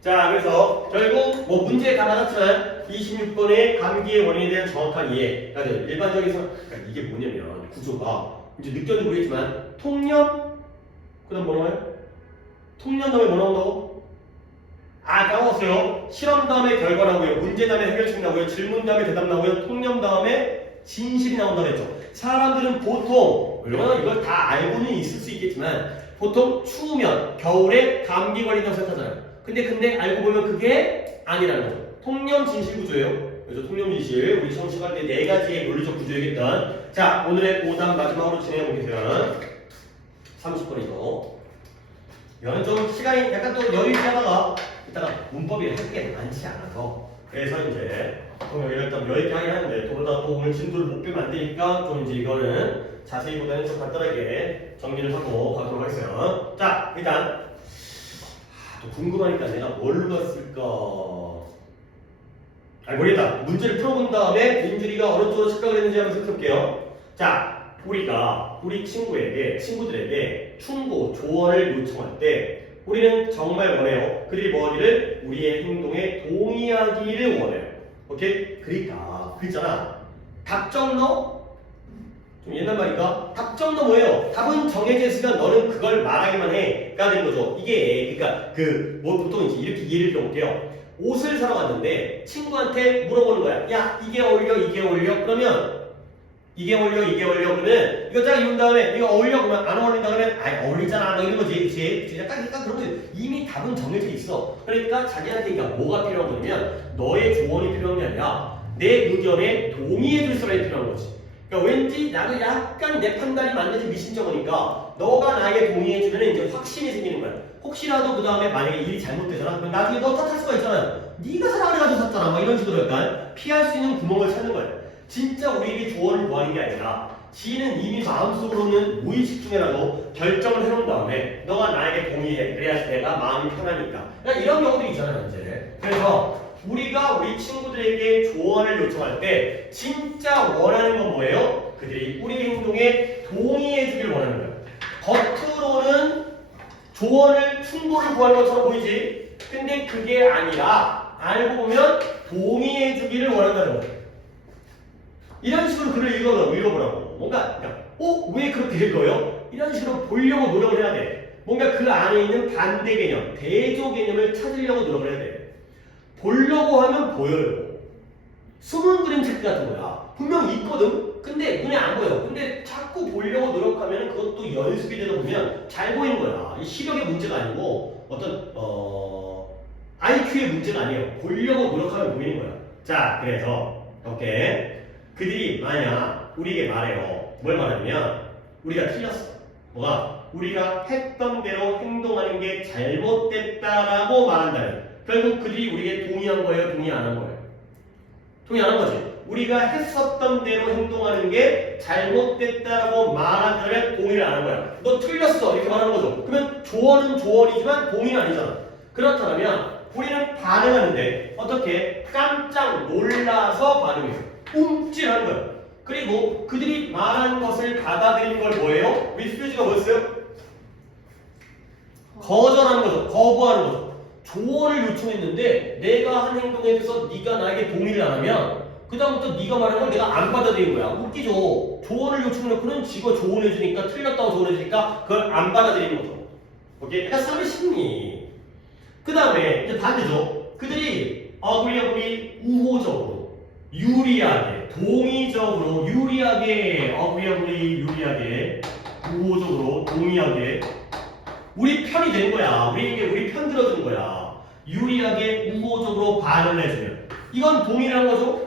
자, 그래서 결국 뭐 문제에 다 맞았지만 26번의 감기의 원인에 대한 정확한 이해. 그러니까 일반적인 그러니까 이게 뭐냐면 구조가 이제 느껴도 모르겠지만 통념 그다음 뭐 나와요? 통념 다음에 뭐 나온다고? 까먹었어요. 실험 다음에 결과 나오고요. 문제 다음에 해결책 나오고요. 질문 다음에 대답 나오고요. 통념 다음에 진실이 나온다고 했죠. 사람들은 보통 물론 이걸 다 알고는 있을 수 있겠지만 보통 추우면 겨울에 감기 걸린다고 생각하잖아요. 근데 알고 보면 그게 아니라는 거죠. 통념 진실 구조예요. 그래서 통념 진실 우리 처음 시작할 때 4가지의 논리적 구조이겠던. 자, 오늘의 오답 마지막으로 진행해 보겠습니다. 30번이죠. 이거는 좀 시간이 약간 또 여유 있게 하다가 이따가 문법이 할 게 많지 않아서 그래서 이제 여기를 일단 여유 있게 하긴 하는데 그러다 또 오늘 진도를 못 빼면 안 되니까 좀 이제 이거는 자세히보다는 좀 간단하게 정리를 하고 가도록 하겠어요. 자, 일단 또 궁금하니까 내가 뭘 봤을까? 모르겠다. 문제를 풀어본 다음에 민준이가 어느 쪽으로 착각을 했는지 한번 생각해볼게요. 자, 우리가 우리 친구들에게 충고, 조언을 요청할 때 우리는 정말 원해요. 그들이 뭐하기를? 우리의 행동에 동의하기를 원해요. 오케이? 그러니까 그랬잖아. 답정 너? 좀 옛날 말인가? 답정 너 뭐예요? 답은 정해져 있으면 너는 그걸 말하기만 해가 되는 거죠. 이게 그러니까 뭐 보통 이제 이렇게 예를 들어볼게요. 옷을 사러 갔는데 친구한테 물어보는 거야. 야, 이게 어울려? 이게 어울려? 그러면 이게 어울려? 이게 어울려? 그러면 이거 딱 입은 다음에 이거 어울려? 그러면 안 어울린다 그러면 어울리잖아. 막 이런 거지. 그치? 약간 그런 거 이미 답은 정해져 있어. 그러니까 자기한테 뭐가 필요한 거냐면 너의 조언이 필요한 게 아니라 내 의견에 동의해 줄 사람이 필요한 거지. 그러니까 왠지 나도 약간 내 판단이 맞는지 미심쩍으니까 너가 나에게 동의해주면 이제 확신이 생기는 거야. 혹시라도 그 다음에 만약에 일이 잘못되잖아. 그럼 나중에 너 탓할 수가 있잖아. 네가 사랑을 해가지고 샀잖아. 막 이런 식으로 약간 피할 수 있는 구멍을 찾는 거야. 진짜 우리에게 조언을 구하는 게 아니라 지는 이미 마음속으로는 무의식 중에라도 결정을 해놓은 다음에 너가 나에게 동의해. 그래야지 내가 마음이 편하니까. 그러니까 이런 경우도 있잖아요. 이제. 그래서 우리가 우리 친구들에게 조언을 요청할 때 진짜 원하는 건 뭐예요? 그들이 우리 행동에 동의해 주길 원하는 거예요. 겉으로는 조언을 충고를 구하는 것처럼 보이지? 근데 그게 아니라 알고 보면 동의해 주기를 원한다는 거예요. 이런 식으로 글을 읽어보라고. 뭔가 왜 그렇게 읽어요? 이런 식으로 보려고 노력을 해야 돼. 뭔가 그 안에 있는 반대 개념, 대조 개념을 찾으려고 노력을 해야 돼. 보려고 하면 보여요. 숨은 그림책 같은 거야. 분명 있거든? 근데 눈에 안 보여. 근데 자꾸 보려고 노력하면 그것도 연습이 되다 보면 잘 보이는 거야. 이 시력의 문제가 아니고 어떤 IQ의 문제가 아니에요. 보려고 노력하면 보이는 거야. 자, 그래서 오케이. 그들이 만약 우리에게 말해요. 뭘 말하냐면 우리가 틀렸어. 뭐가? 우리가 했던 대로 행동하는 게 잘못됐다라고 말한다면 결국 그들이 우리에게 동의한 거예요? 동의 안 한 거예요? 동의 안 한 거지. 우리가 했었던 대로 행동하는 게 잘못됐다라고 말한다면 동의를 안 한 거야. 너 틀렸어 이렇게 말하는 거죠. 그러면 조언은 조언이지만 동의는 아니잖아. 그렇다면 우리는 반응하는데 어떻게? 깜짝 놀라서 반응해요. 움찔하는 거야. 그리고 그들이 말한 것을 받아들이는 걸 뭐예요? 리퓨즈가 뭐였어요? 거절하는 거죠. 거부하는 거죠. 조언을 요청했는데 내가 한 행동에 대해서 네가 나에게 동의를 안 하면 그 다음부터 네가 말한 걸 내가 안 받아들이는 거야. 웃기죠. 조언을 요청해놓고는 지가 조언해주니까 틀렸다고 조언해주니까 그걸 안 받아들이는 거죠. 오케이? 약간 사람의 심리. 그 다음에 이제 반대죠. 그들이 어그리어블이 우호적으로 유리하게 동의적으로 유리하게 어그리어블이 유리하게 우호적으로 동의하게 우리 편이 되는 거야. 우리 편 들어주는 거야. 유리하게 우호적으로 반응을 해주면 이건 동의라는 거죠.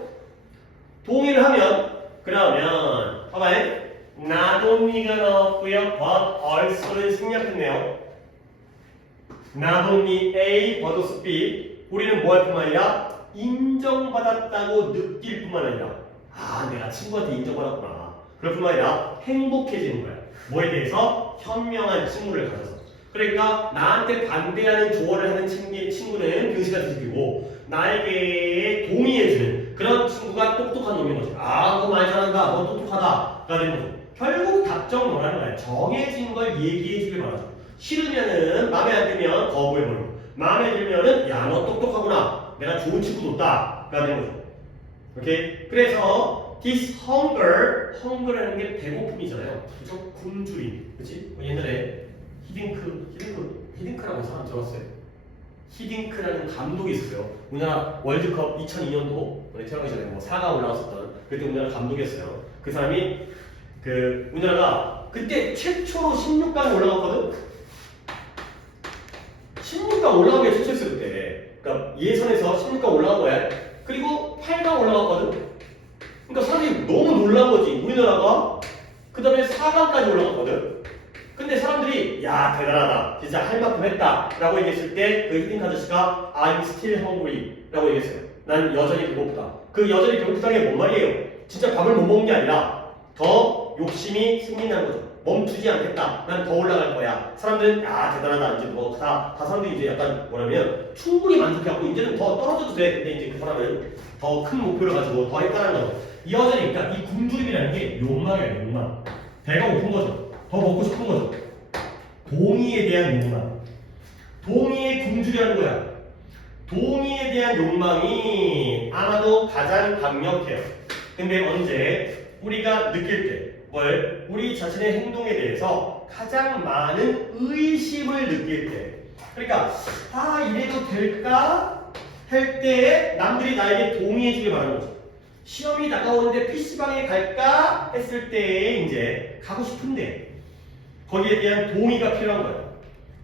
동의를 하면 그러면 봐봐요. not only가 나왔고요. but also를 생략했네요. not only A but also B. 우리는 뭐 할 뿐만 아니라 인정받았다고 느낄 뿐만 아니라 내가 친구한테 인정받았구나. 그럴 뿐만 아니라 행복해지는 거야. 뭐에 대해서? 현명한 친구를 가져서. 그러니까 나한테 반대하는 조언을 하는 친구는 등신같은 새끼고 나에게 동의해주는 그런 친구가 똑똑한 놈인 거지. 너 많이 잘한다. 너 똑똑하다. 가 되는 거죠. 결국 답정 뭐라는 거야. 정해진 걸 얘기해주길 바라죠. 싫으면은 마음에 안 들면 거부해버리고 마음에 들면은 야 너 똑똑하구나. 내가 좋은 친구 뒀다. 가 되는 거죠. 오케이? 그래서 this hunger라는 게 배고픔이잖아요. 그죠? 굶주림. 그치? 옛날에 히딩크라고 사람 들었어요. 히딩크라는 감독이 있었어요. 우리나라 월드컵 2002년도 태어나기 전에 4강 올라왔었던 그때 우리나라 감독이었어요. 그 사람이 우리나라가 그때 최초로 16강에 올라갔거든. 16강 올라간 게 최초였어요 그때. 그러니까 예선에서 16강 올라간 거야. 그리고 8강 올라갔거든. 그러니까 사람들이 너무 놀란 거지. 우리나라가 그 다음에 4강까지 올라갔거든. 근데 사람들이 야 대단하다. 진짜 할 만큼 했다. 라고 얘기했을 때 그 히딩크 아저씨가 I'm still hungry 라고 얘기했어요. 난 여전히 배고프다. 그 여전히 배고프다는 게 뭔 말이에요? 진짜 밥을 못 먹는 게 아니라 더 욕심이 생긴다는 거죠. 멈추지 않겠다. 난 더 올라갈 거야. 사람들은 대단하다. 이제 다 사람들이 이제 약간 뭐냐면 충분히 만족해갖고 이제는 더 떨어져도 돼. 근데 이제 그 사람은 더 큰 목표를 가지고 더 했다는 거죠. 이 여전히 그러니까 이 굶주림이라는 게 욕망이에요. 욕망. 배가 고픈 거죠. 더 먹고 싶은 거죠. 동의에 대한 욕망. 동의에 굶주려는 거야. 동의에 대한 욕망이 아마도 가장 강력해요. 근데 언제 우리가 느낄 때 뭘? 우리 자신의 행동에 대해서 가장 많은 의심을 느낄 때. 그러니까 이래도 될까? 할 때 남들이 나에게 동의해 주길 바라는 거죠. 시험이 다가오는데 PC방에 갈까? 했을 때 이제 가고 싶은데 거기에 대한 동의가 필요한 거예요.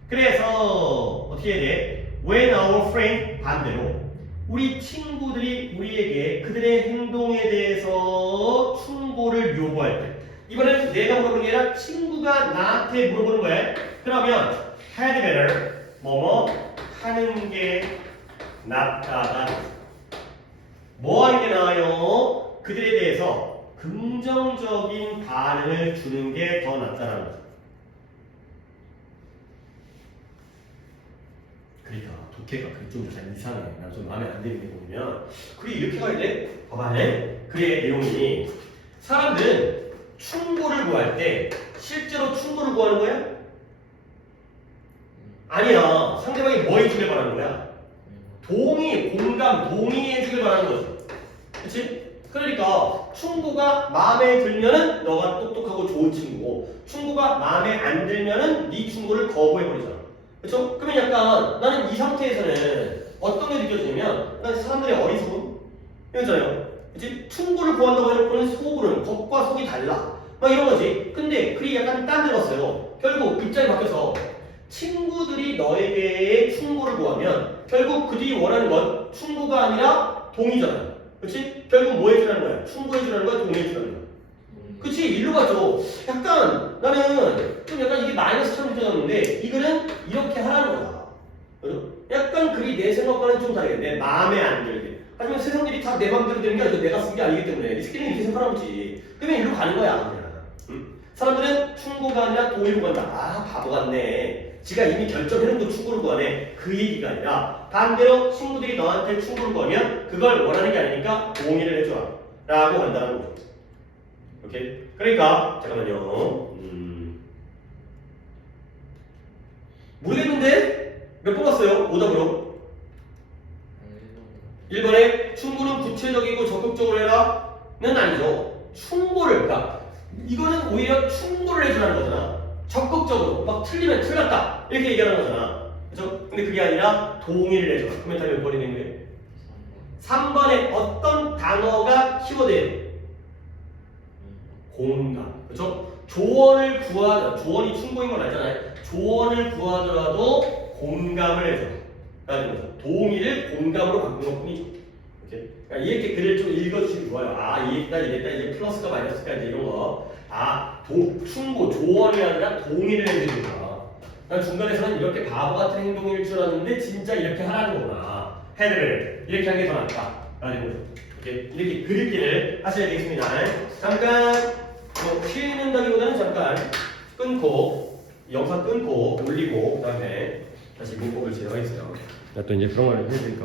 그래서 어떻게 해야 돼? When our friend 반대로 우리 친구들이 우리에게 그들의 행동에 대해서 충고를 요구할 때 이번에는 내가 물어보는 게 아니라 친구가 나한테 물어보는 거야. 그러면 had better 뭐뭐 하는 게 낫다다. 뭐 하는 게 나아요? 그들에 대해서 긍정적인 반응을 주는 게 더 낫다는 거죠. 그러니까 독해가 좀 이상해. 나 좀 마음에 안 드는 게 보면 그래 이렇게 가야 돼? 봐봐. 그래 내용이 사람들은 충고를 구할 때 실제로 충고를 구하는 거야? 아니야. 상대방이 뭐 해주길 바라는 거야? 동의, 공감, 동의해주길 바라는 거지. 그치? 그러니까 충고가 마음에 들면은 너가 똑똑하고 좋은 친구고 충고가 마음에 안 들면은 네 충고를 거부해버리잖아. 그쵸? 그러면 약간 나는 이 상태에서는 어떤 게 느껴지냐면 난 사람들의 어리석음? 이거잖아요. 그치? 충고를 구한다고 해놓고는 속으로는 겉과 속이 달라. 막 이런 거지. 근데 그게 약간 딴 데 갔어요. 결국 입장이 바뀌어서 친구들이 너에게 충고를 구하면 결국 그들이 원하는 건 충고가 아니라 동의잖아요. 그치? 결국 뭐 해주라는 거야? 충고해주라는 거야? 동의해주라는 거야? 그치? 일로 가죠. 약간 나는 좀 약간 이게 마이너스처럼 느껴졌는데 이거는 이렇게 하라는 거야. 그죠? 약간 그게 내 생각과는 좀 다르게 내 마음에 안 들게. 하지만 세상 일이 다 내 맘대로 되는 게 아니라 내가 쓴 게 아니기 때문에 이 새끼는 이렇게 생각하는 거지. 그러면 일로 가는 거야 그냥. 사람들은 충고가 아니라 동의를 구한다. 바보 같네. 지가 이미 결정해놓고 충고를 구하네. 그 얘기가 아니라 반대로 친구들이 너한테 충고를 구하면 그걸 원하는 게 아니니까 동의를 해줘라 라고 한다는 거죠. 오케이? 그러니까 잠깐만요. 모르겠는데? 몇 번 왔어요? 오답으로 1번에 충고는 구체적이고 적극적으로 해라 는 아니죠. 충고를 그러니까 이거는 오히려 충고를 해주라는 거잖아. 적극적으로 막 틀리면 틀렸다 이렇게 얘기하는 거잖아. 그죠? 근데 그게 아니라 동의를 해줘라. 그러면 답이 몇 번이 된 거예요? 3번에 어떤 단어가 키워드예요? 공감. 그렇죠? 조언을 구하더라도, 조언이 충고인 건 알잖아요. 조언을 구하더라도 공감을 해줘. 라는 거죠. 동의를 공감으로 바꾸는 것 뿐이죠. 이렇게. 그러니까 이렇게 글을 좀 읽어주시면 좋아요. 아, 이랬다, 이게 플러스가 마이너스가 이제 이런 거. 아, 충고, 조언이 아니라 동의를 해주는구나. 난 중간에서는 이렇게 바보 같은 행동일 줄 알았는데 진짜 이렇게 하라는 거구나. 헤드를 이렇게 하는 게 더 낫다. 라는 거죠. 이렇게 글 읽기를 하셔야 되겠습니다. 잠깐 뭐 쉬는다기보다는 잠깐 끊고 영상 끊고 올리고 그 다음에 다시 문법을 진행하겠어요. 또 이제 그런 걸 해드릴까.